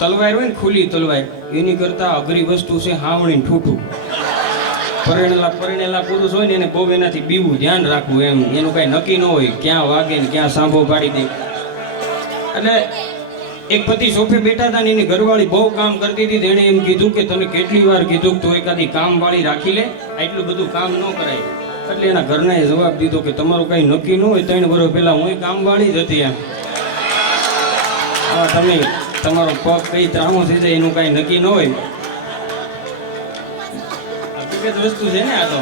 તલવાર હોય ને ખુલ્લી તલવાર, એની કરતા અઘરી વસ્તુ છે હાવણી ઠૂઠું. પરિણેલા પુરુષ હોય ને એને બહુ એનાથી બીવું, ધ્યાન રાખવું એમ. એનું કાંઈ નક્કી ન હોય ક્યાં વાગે ને ક્યાં સાંભો પાડી દે. એટલે એક પતિ સોફે બેઠા હતા ને એની ઘરવાળી બહુ કામ કરતી હતી. તેણે એમ કીધું કે તને કેટલી વાર કીધું તો એકાદી કામવાળી રાખી લે, આટલું બધું કામ ન કરાય. એટલે એના ઘરનાએ જવાબ દીધો કે તમારું કાંઈ નક્કી ન હોય, 3 વર્ષ પહેલા હું કામવાળી જ હતી એમ. તમે તમારો પગ કઈ ત્રામો થઈ જાય એનું કાંઈ નક્કી ન હોય. હકીકત વસ્તુ છે ને આ તો.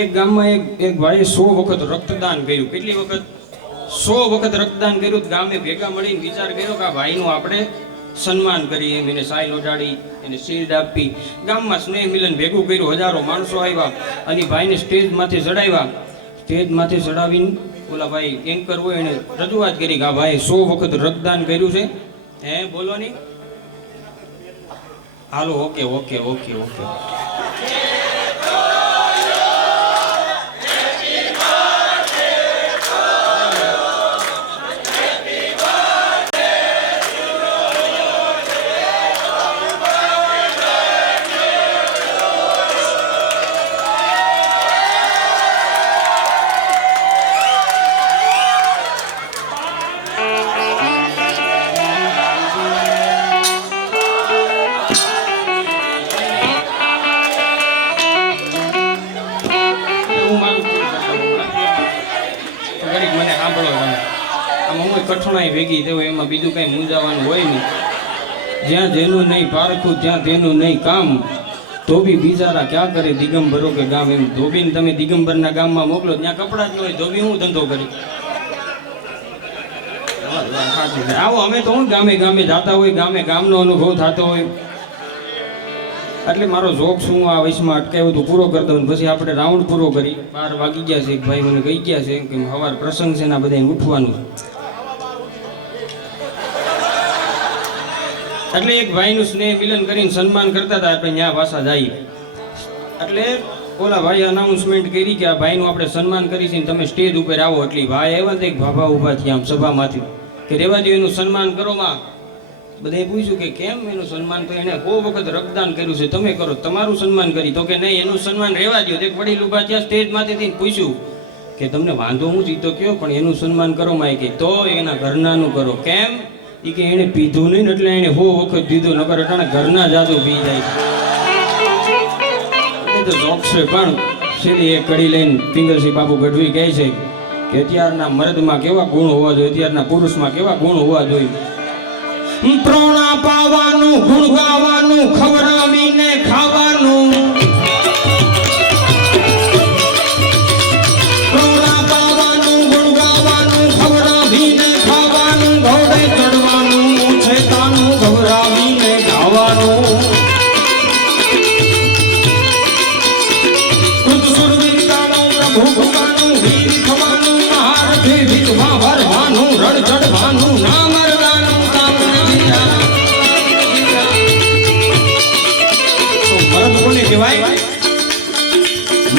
એક ગામમાં એક ભાઈએ 100 વખત રક્તદાન કર્યું. કેટલી વખત? 100 વખત રક્તદાન કર્યું. ગામે ભેગા મળીને વિચાર કર્યો કે આ ભાઈનું આપણે સન્માન કરીએ એમ. એને સાઈ લોટાડી, એને શીલ્ડ આપી. ગામમાં સ્નેહ મિલન ભેગું કર્યું. હજારો માણસો આવ્યા અને ભાઈને સ્ટેજમાંથી ચડાવ્યા. સ્ટેજમાંથી ચડાવીને ઓલા ભાઈ એન્કર હોય એને રજૂઆત કરી કે આ ભાઈ 100 વખત રક્તદાન કર્યું છે. હે બોલો નહીં? હાલો, ઓકે ઓકે ઓકે ઓકે. કઠણાઈ ભેગી થયું એમાં બીજું કઈ મૂંઝાવાનું હોય નહીં. જ્યાં જેનું નહીં પારખું ત્યાં તેનું નહીં કામ, તો બી બિચારા ક્યાં કરે દિગંબરો કે ગામ. એમ ધોબીને તમે દિગંબરના ગામમાં મોકલો ત્યાં કપડા જ ન હોય, ધોબી હું ધંધો કરી. આવો અમે તો હું ગામે ગામે જાતા હોય, ગામે ગામનો અનુભવ થતો હોય. એટલે મારો જોક શું આ વયસમાં અટકાવ્યું તો પૂરો કરતો હોય. પછી આપણે રાઉન્ડ પૂરો કરી 12 વાગી ગયા છે. ભાઈ મને કહી ગયા છે કે સવાર પ્રસંગ છે ને બધા ઉઠવાનું છે. એટલે એક ભાઈનું સ્નેહ મિલન કરીને સન્માન કરતા હતા. આપણે ત્યાં પાછા જઈએ એટલે ઓલા ભાઈ અનાઉન્સમેન્ટ કરી કે આ ભાઈનું આપણે સન્માન કરીશું, તમે સ્ટેજ ઉપર આવો. એટલે ભાઈ આવ્યા તો એક ભાભા ઊભા થયા આમ સભામાંથી કે રેવા દો એનું સન્માન કરો માં. બધાએ પૂછ્યું કે કેમ એનું સન્માન? તો એને 100 વખત રક્તદાન કર્યું છે, તમે કરો, તમારું સન્માન કરી. તો કે નહીં, એનું સન્માન રહેવા દો. એક વડીલ ઊભા થયા સ્ટેજમાંથી પૂછ્યું કે તમને વાંધો હું જીતો કયો, પણ એનું સન્માન કરો માં. કે તો એના ઘરનાનું કરો. કેમ? એ કે એને પીધું નહીં ને એટલે એને 100 વખત દીધું, નકર અટાણે ઘરના જાદુ પી જાય. એ તો જોક છે. પણ સીધી એક કડી લઈને પિંગલસિંહ બાપુ ગઢવી કહે છે કે અત્યારના મર્દમાં કેવા ગુણ હોવા જોઈએ, અત્યારના પુરુષમાં કેવા ગુણ હોવા જોઈએ. પ્રોણા પાવાનું, ગુણ ગાવાનું, ખવડાવીને ખાવાનું. પ્રોણા પાવાનું, ગુણ ગાવાનું, ખવડાવીને ખાવાનું. ઘોડે ચડવાનું, છેતાનું ખવડાવીને ગાવાનું. કૃત સુરવીરતાનું, પ્રભુ ભૂતાનું, વીર થવાનું, મહારથી વિધવા ભરવાનું, રણ ચડવાનું, ના મરવાનું.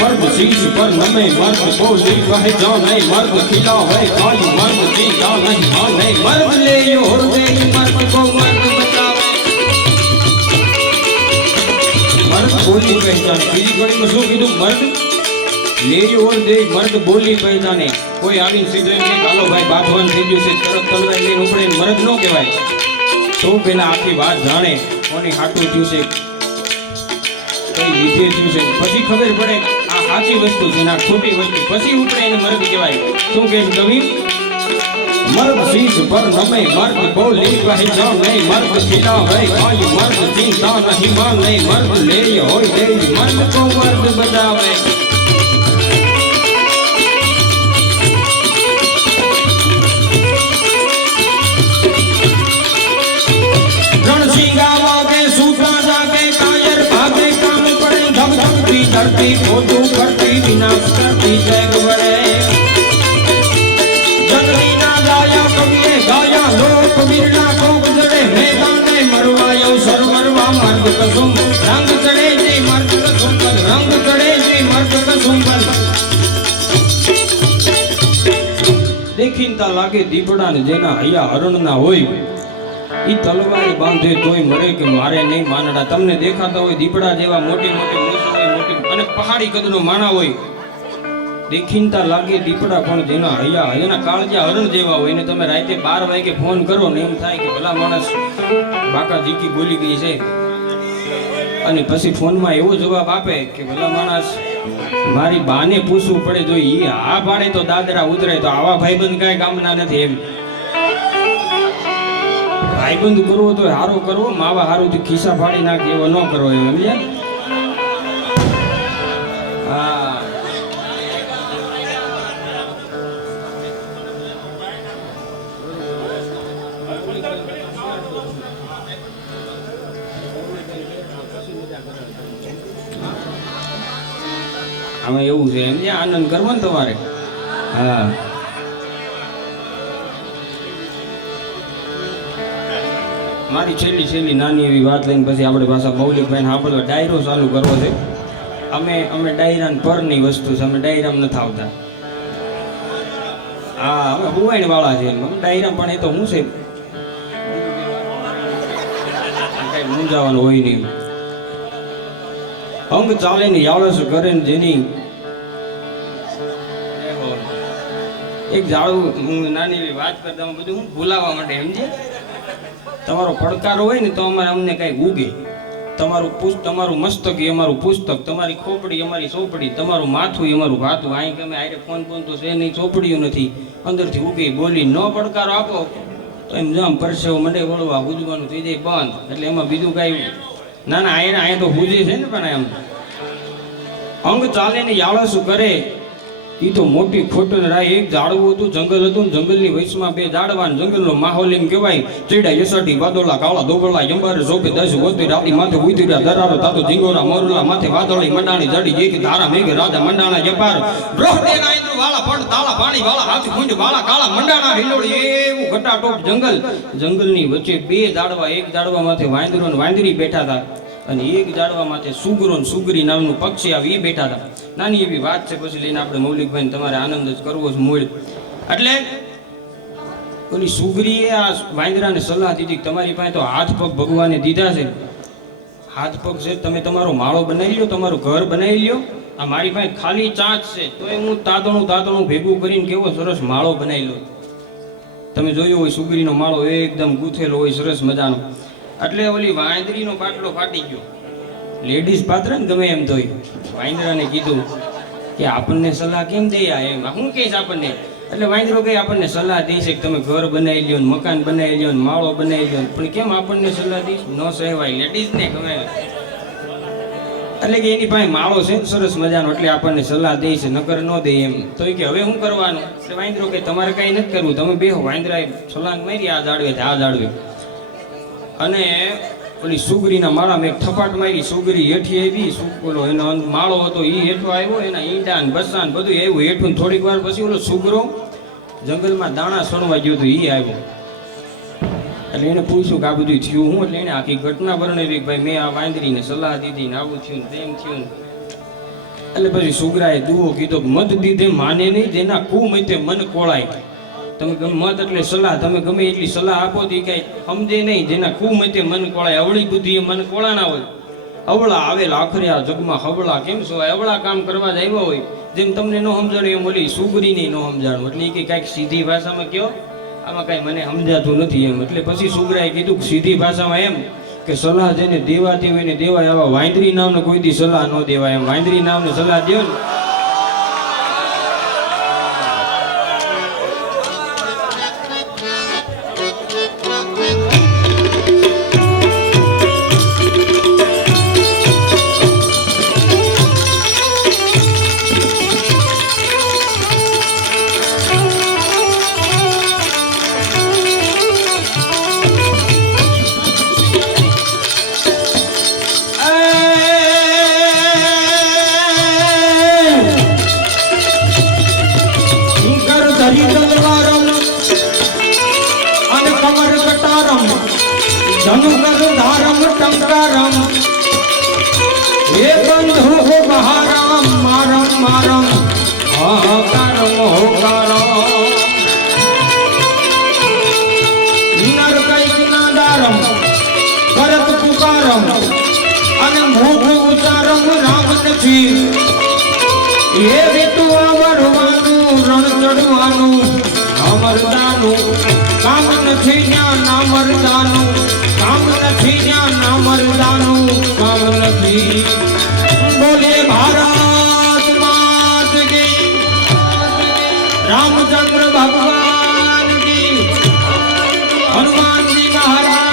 मर्द शीश पर नमे, मर्द बोली वह जो नहीं, मर्द खिला है खाली, मर्द जीता नहीं माने. मर्द ले और दे, मर्द को मर्द बचावे. मर्द बोली पहचाने. બીજી ઘડીમાં શું કીધું? મર્દ લે और દે, મર્દ બોલી પહચાને. કોઈ આવીને સીધો એમ કે હાલો ભાઈ બાંધવાન થઈ ગયું છે, તરત તલવાર લઈને ઉપડે મર્દ ન કહેવાય. તો પેલા આખી વાત જાણે કોની હાટું થયું છે, કઈ લીધે થયું છે, પછી ખબર પડે આ સાચી વસ્તુ છે ના ખોટી વસ્તુ, પછી ઉપડે એને મર્દ કહેવાય. શું કહે છે કવિ? મર્દ શીશ પર નમે, મર્દ બોલી પહેચાન નહીં, મર્દ ખિલા હોય ખાલી, મર્દ ચિંતા નહીં માને. મર્દ લે હોય દે, મર્દ કો મર્દ બજાવે. करती खोटू करती विनाश करती जग बड़े. जननी ना गाया कविए गाया लोक वीरना को गुजरे मैदाने मरवा. કસુંબ રંગ ચડે જે મર્દ કસુંબ રંગ ચડે જે મર્દ કસુંબ દેખીને તા લાગે દીપડા ને જેના હૈયા હરણ ના હોય ઈ તલવારી બાંધે તોય મરે કે મારે નહીં માનડા તમને દેખાતા હોય દીપડા જેવા મોટી મોટી મૂછ હોય મોટી અને પહાડી કદનો માણા હોય દેખીનતા લાગે દીપડા પણ જેના હૈયા એના કાળજા હરણ જેવા હોય ને તમે રાતે 12 વાગે ફોન કરો ને એમ થાય કે ભલા માણસ બાકા જીકી બોલી ગઈ છે અને પછી ફોનમાં એવો જવાબ આપે કે ભલા માણસ મારી બાને પૂછવું પડે જો ઈ આ પાડે તો દાદરા ઉતરે તો આવા ભાઈબંધ કાંઈ કામના નથી એમ ભાઈબંધ કરવો તો હારો કરવો માવા હારું થી ખિસ્સા ફાડી નાખે એવો ન કરવો એમ સમજ્યા હા આમાં એવું છે એમ આનંદ કરવો ને તમારે હા મારી છેલ્લી નાની એવી વાત લઈને પછી આપણે પાછા મૌલિકભાઈને આપણે ડાયરો ચાલુ કરવો છે અમે ડાયરા પરની વસ્તુ છે અમે ડાયરામાં નથી આવતા હા અમે હુવાઈણ વાળા છે ડાયરા પણ એ તો હું છે કઈ મૂંઝાવાનું હોય નહીં અંગ ચાલે ને યાળસ કરે ને જેની એક જાળું હું નાની એવી વાત કરતા હું બધું હું ભૂલાવા માટે સમજે તમારો પડકાર હોય ને તો અમારે અમને કઈ ઉગે તમારું મસ્તક એ અમારું પુસ્તક તમારી ખોપડી અમારી ચોપડી તમારું માથું એ અમારું ભાતું અહીં ગમે આરે ફોન તો છે નહીં ચોપડીઓ નથી અંદરથી ઉગે બોલી ન પડકારો આપો તો એમ જમ પરસેવો મંડે વળવા ઉજવાનું થઈ જાય બંધ એટલે એમાં બીજું કાંઈ ના અહીંયા તો હુજે છે ને પણ એમ અંગ ચાલે ને યાળસું કરે ઈ તો મોટી ખોટ રાય એક ઝાડવું હતું જંગલ હતું જંગલની વચમાં બે ઝાડવા જંગલનો માહોલ એમ કહેવાય ચીડા યસટી વાદોળા કાળા દોબળા યંબાર સોપે 10 ગોતી રાતી માથે ઉતર્યા દરારો તાતો જીંગોરા મોરલા માથે વાદળી મંડાણી જડી એક ધારા મેઘ રાજા મંડાણા યપાર બ્રહ્દેના ઇન્દ્ર વાળા પડ તાળા પાણી વાળા હાથ કુંડ વાળા કાળા મંડાણા હિલોડી એવું ઘટાટોપ જંગલની વચ્ચે બે ઝાડવા એક ઝાડવા માથે વાંદરો ને વાંદરી બેઠા હતા અને એક ઝાડવા માથે સુગરો ને સુગરી નામનું પક્ષી આવી બેઠા હતા નાની એવી વાત છે પછી લઈને આપણે મૌલિકભાઈ તમારે આનંદ જ કરવો છે મૂળ એટલે ઓલી સુગરીએ આ વાંદરાને સલાહ દીધી કે તમારી પાસે તો હાથ પગ ભગવાને દીધા છે હાથ પગ છે તમે તમારો માળો બનાવી લ્યો તમારું ઘર બનાવી લ્યો આ મારી પાસે ખાલી ચાંચ છે તો એ હું તાતણું ભેગું કરીને કેવો સરસ માળો બનાવી લો તમે જોયો હોય સુગરીનો માળો એકદમ ગૂંથેલો હોય સરસ મજાનો એટલે ઓલી વાંદરીનો પાટલો ફાટી ગયો લેડીઝ પાત્ર ને ગમે એમ તો વાંદરાને કીધું કે આપણને સલાહ કેમ દે એમ હું કહીશ આપણને એટલે વાંદરો કઈ આપણને સલાહ દઈશ કે તમે ઘર બનાવી લ્યો મકાન બનાવી લ્યો માળો બનાવી લ્યો પણ કેમ આપણને સલાહ દઈશ ન સહેવાય લેડીઝ ને ગમે એટલે કે એની પાસે માળો છે સરસ મજાનો એટલે આપણને સલાહ દે છે નકર ન દે એમ તો કે હવે શું કરવાનું એટલે વાંદરો કે તમારે કઈ નથી કરવું તમે બેહો વાંદરાએ છલાંગ મારી આ જાડવે અને ઓલી સુગરીના માળામાં એક થપાટ મારી સુગરી હેઠી આવી ઓલો એનો માળો હતો એ હેઠો આવ્યો એના ઈંડા ને બસા ને બધું આવ્યું હેઠું થોડીક વાર પછી ઓલો સુગરો જંગલમાં દાણા સણવા ગયો હતો એ આવ્યો એટલે એને પૂછ્યું કે આ બધું થયું હું એટલે એને આખી ઘટના વર્ણવી ભાઈ મેં આ વાંદરીને સલાહ દીધી ને આવું થયું તેમ થયું એટલે પછી સુગરાએ દુઓ કીધો મત દીધે માને નહીં જેના કુમતે મન કોળાય તમે મત એટલે સલાહ તમે ગમે એટલી સલાહ આપો તો કઈ સમજે નહીં જેના કુમતે મન કોળાય અવળી બુદ્ધિ એ મન કોળાના હોય અવળા આવેલા આખરે આ જગમાં હવળા કેમ છો અવળા કામ કરવા જ આવ્યા હોય જેમ તમને ન સમજાણું એમ ઓલી સુગરીને ન સમજાણું એટલે કે કાંઈક સીધી ભાષામાં કયો આમાં કાંઈ મને સમજાતું નથી એમ એટલે પછી સુગરાએ કીધું સીધી ભાષામાં એમ કે સલાહ જેને દેવાતી હોય ને દેવાય આવા વાંદરી નામને કોઈ દી સલાહ ન દેવાય એમ વાંદરી નામને સલાહ દો ને ધનુ કર धारम टंकारम हे बंधु हो बहारम मारम मारम हाहाकारम होकारम नर कैक नादारम करत पुकारम અને મોઢું ઉચ્ચારમ રામ નથી એ રીતુ આવડવાનું રણ ચડવાનું અમરદાનું કામ નથી જ્યાં નામરદાનું કામ નથી જ્યાં નામરદાનું કામ નથી બોલે ભારત માત કી रामचंद्र भगवान की हनुमान जी महाराज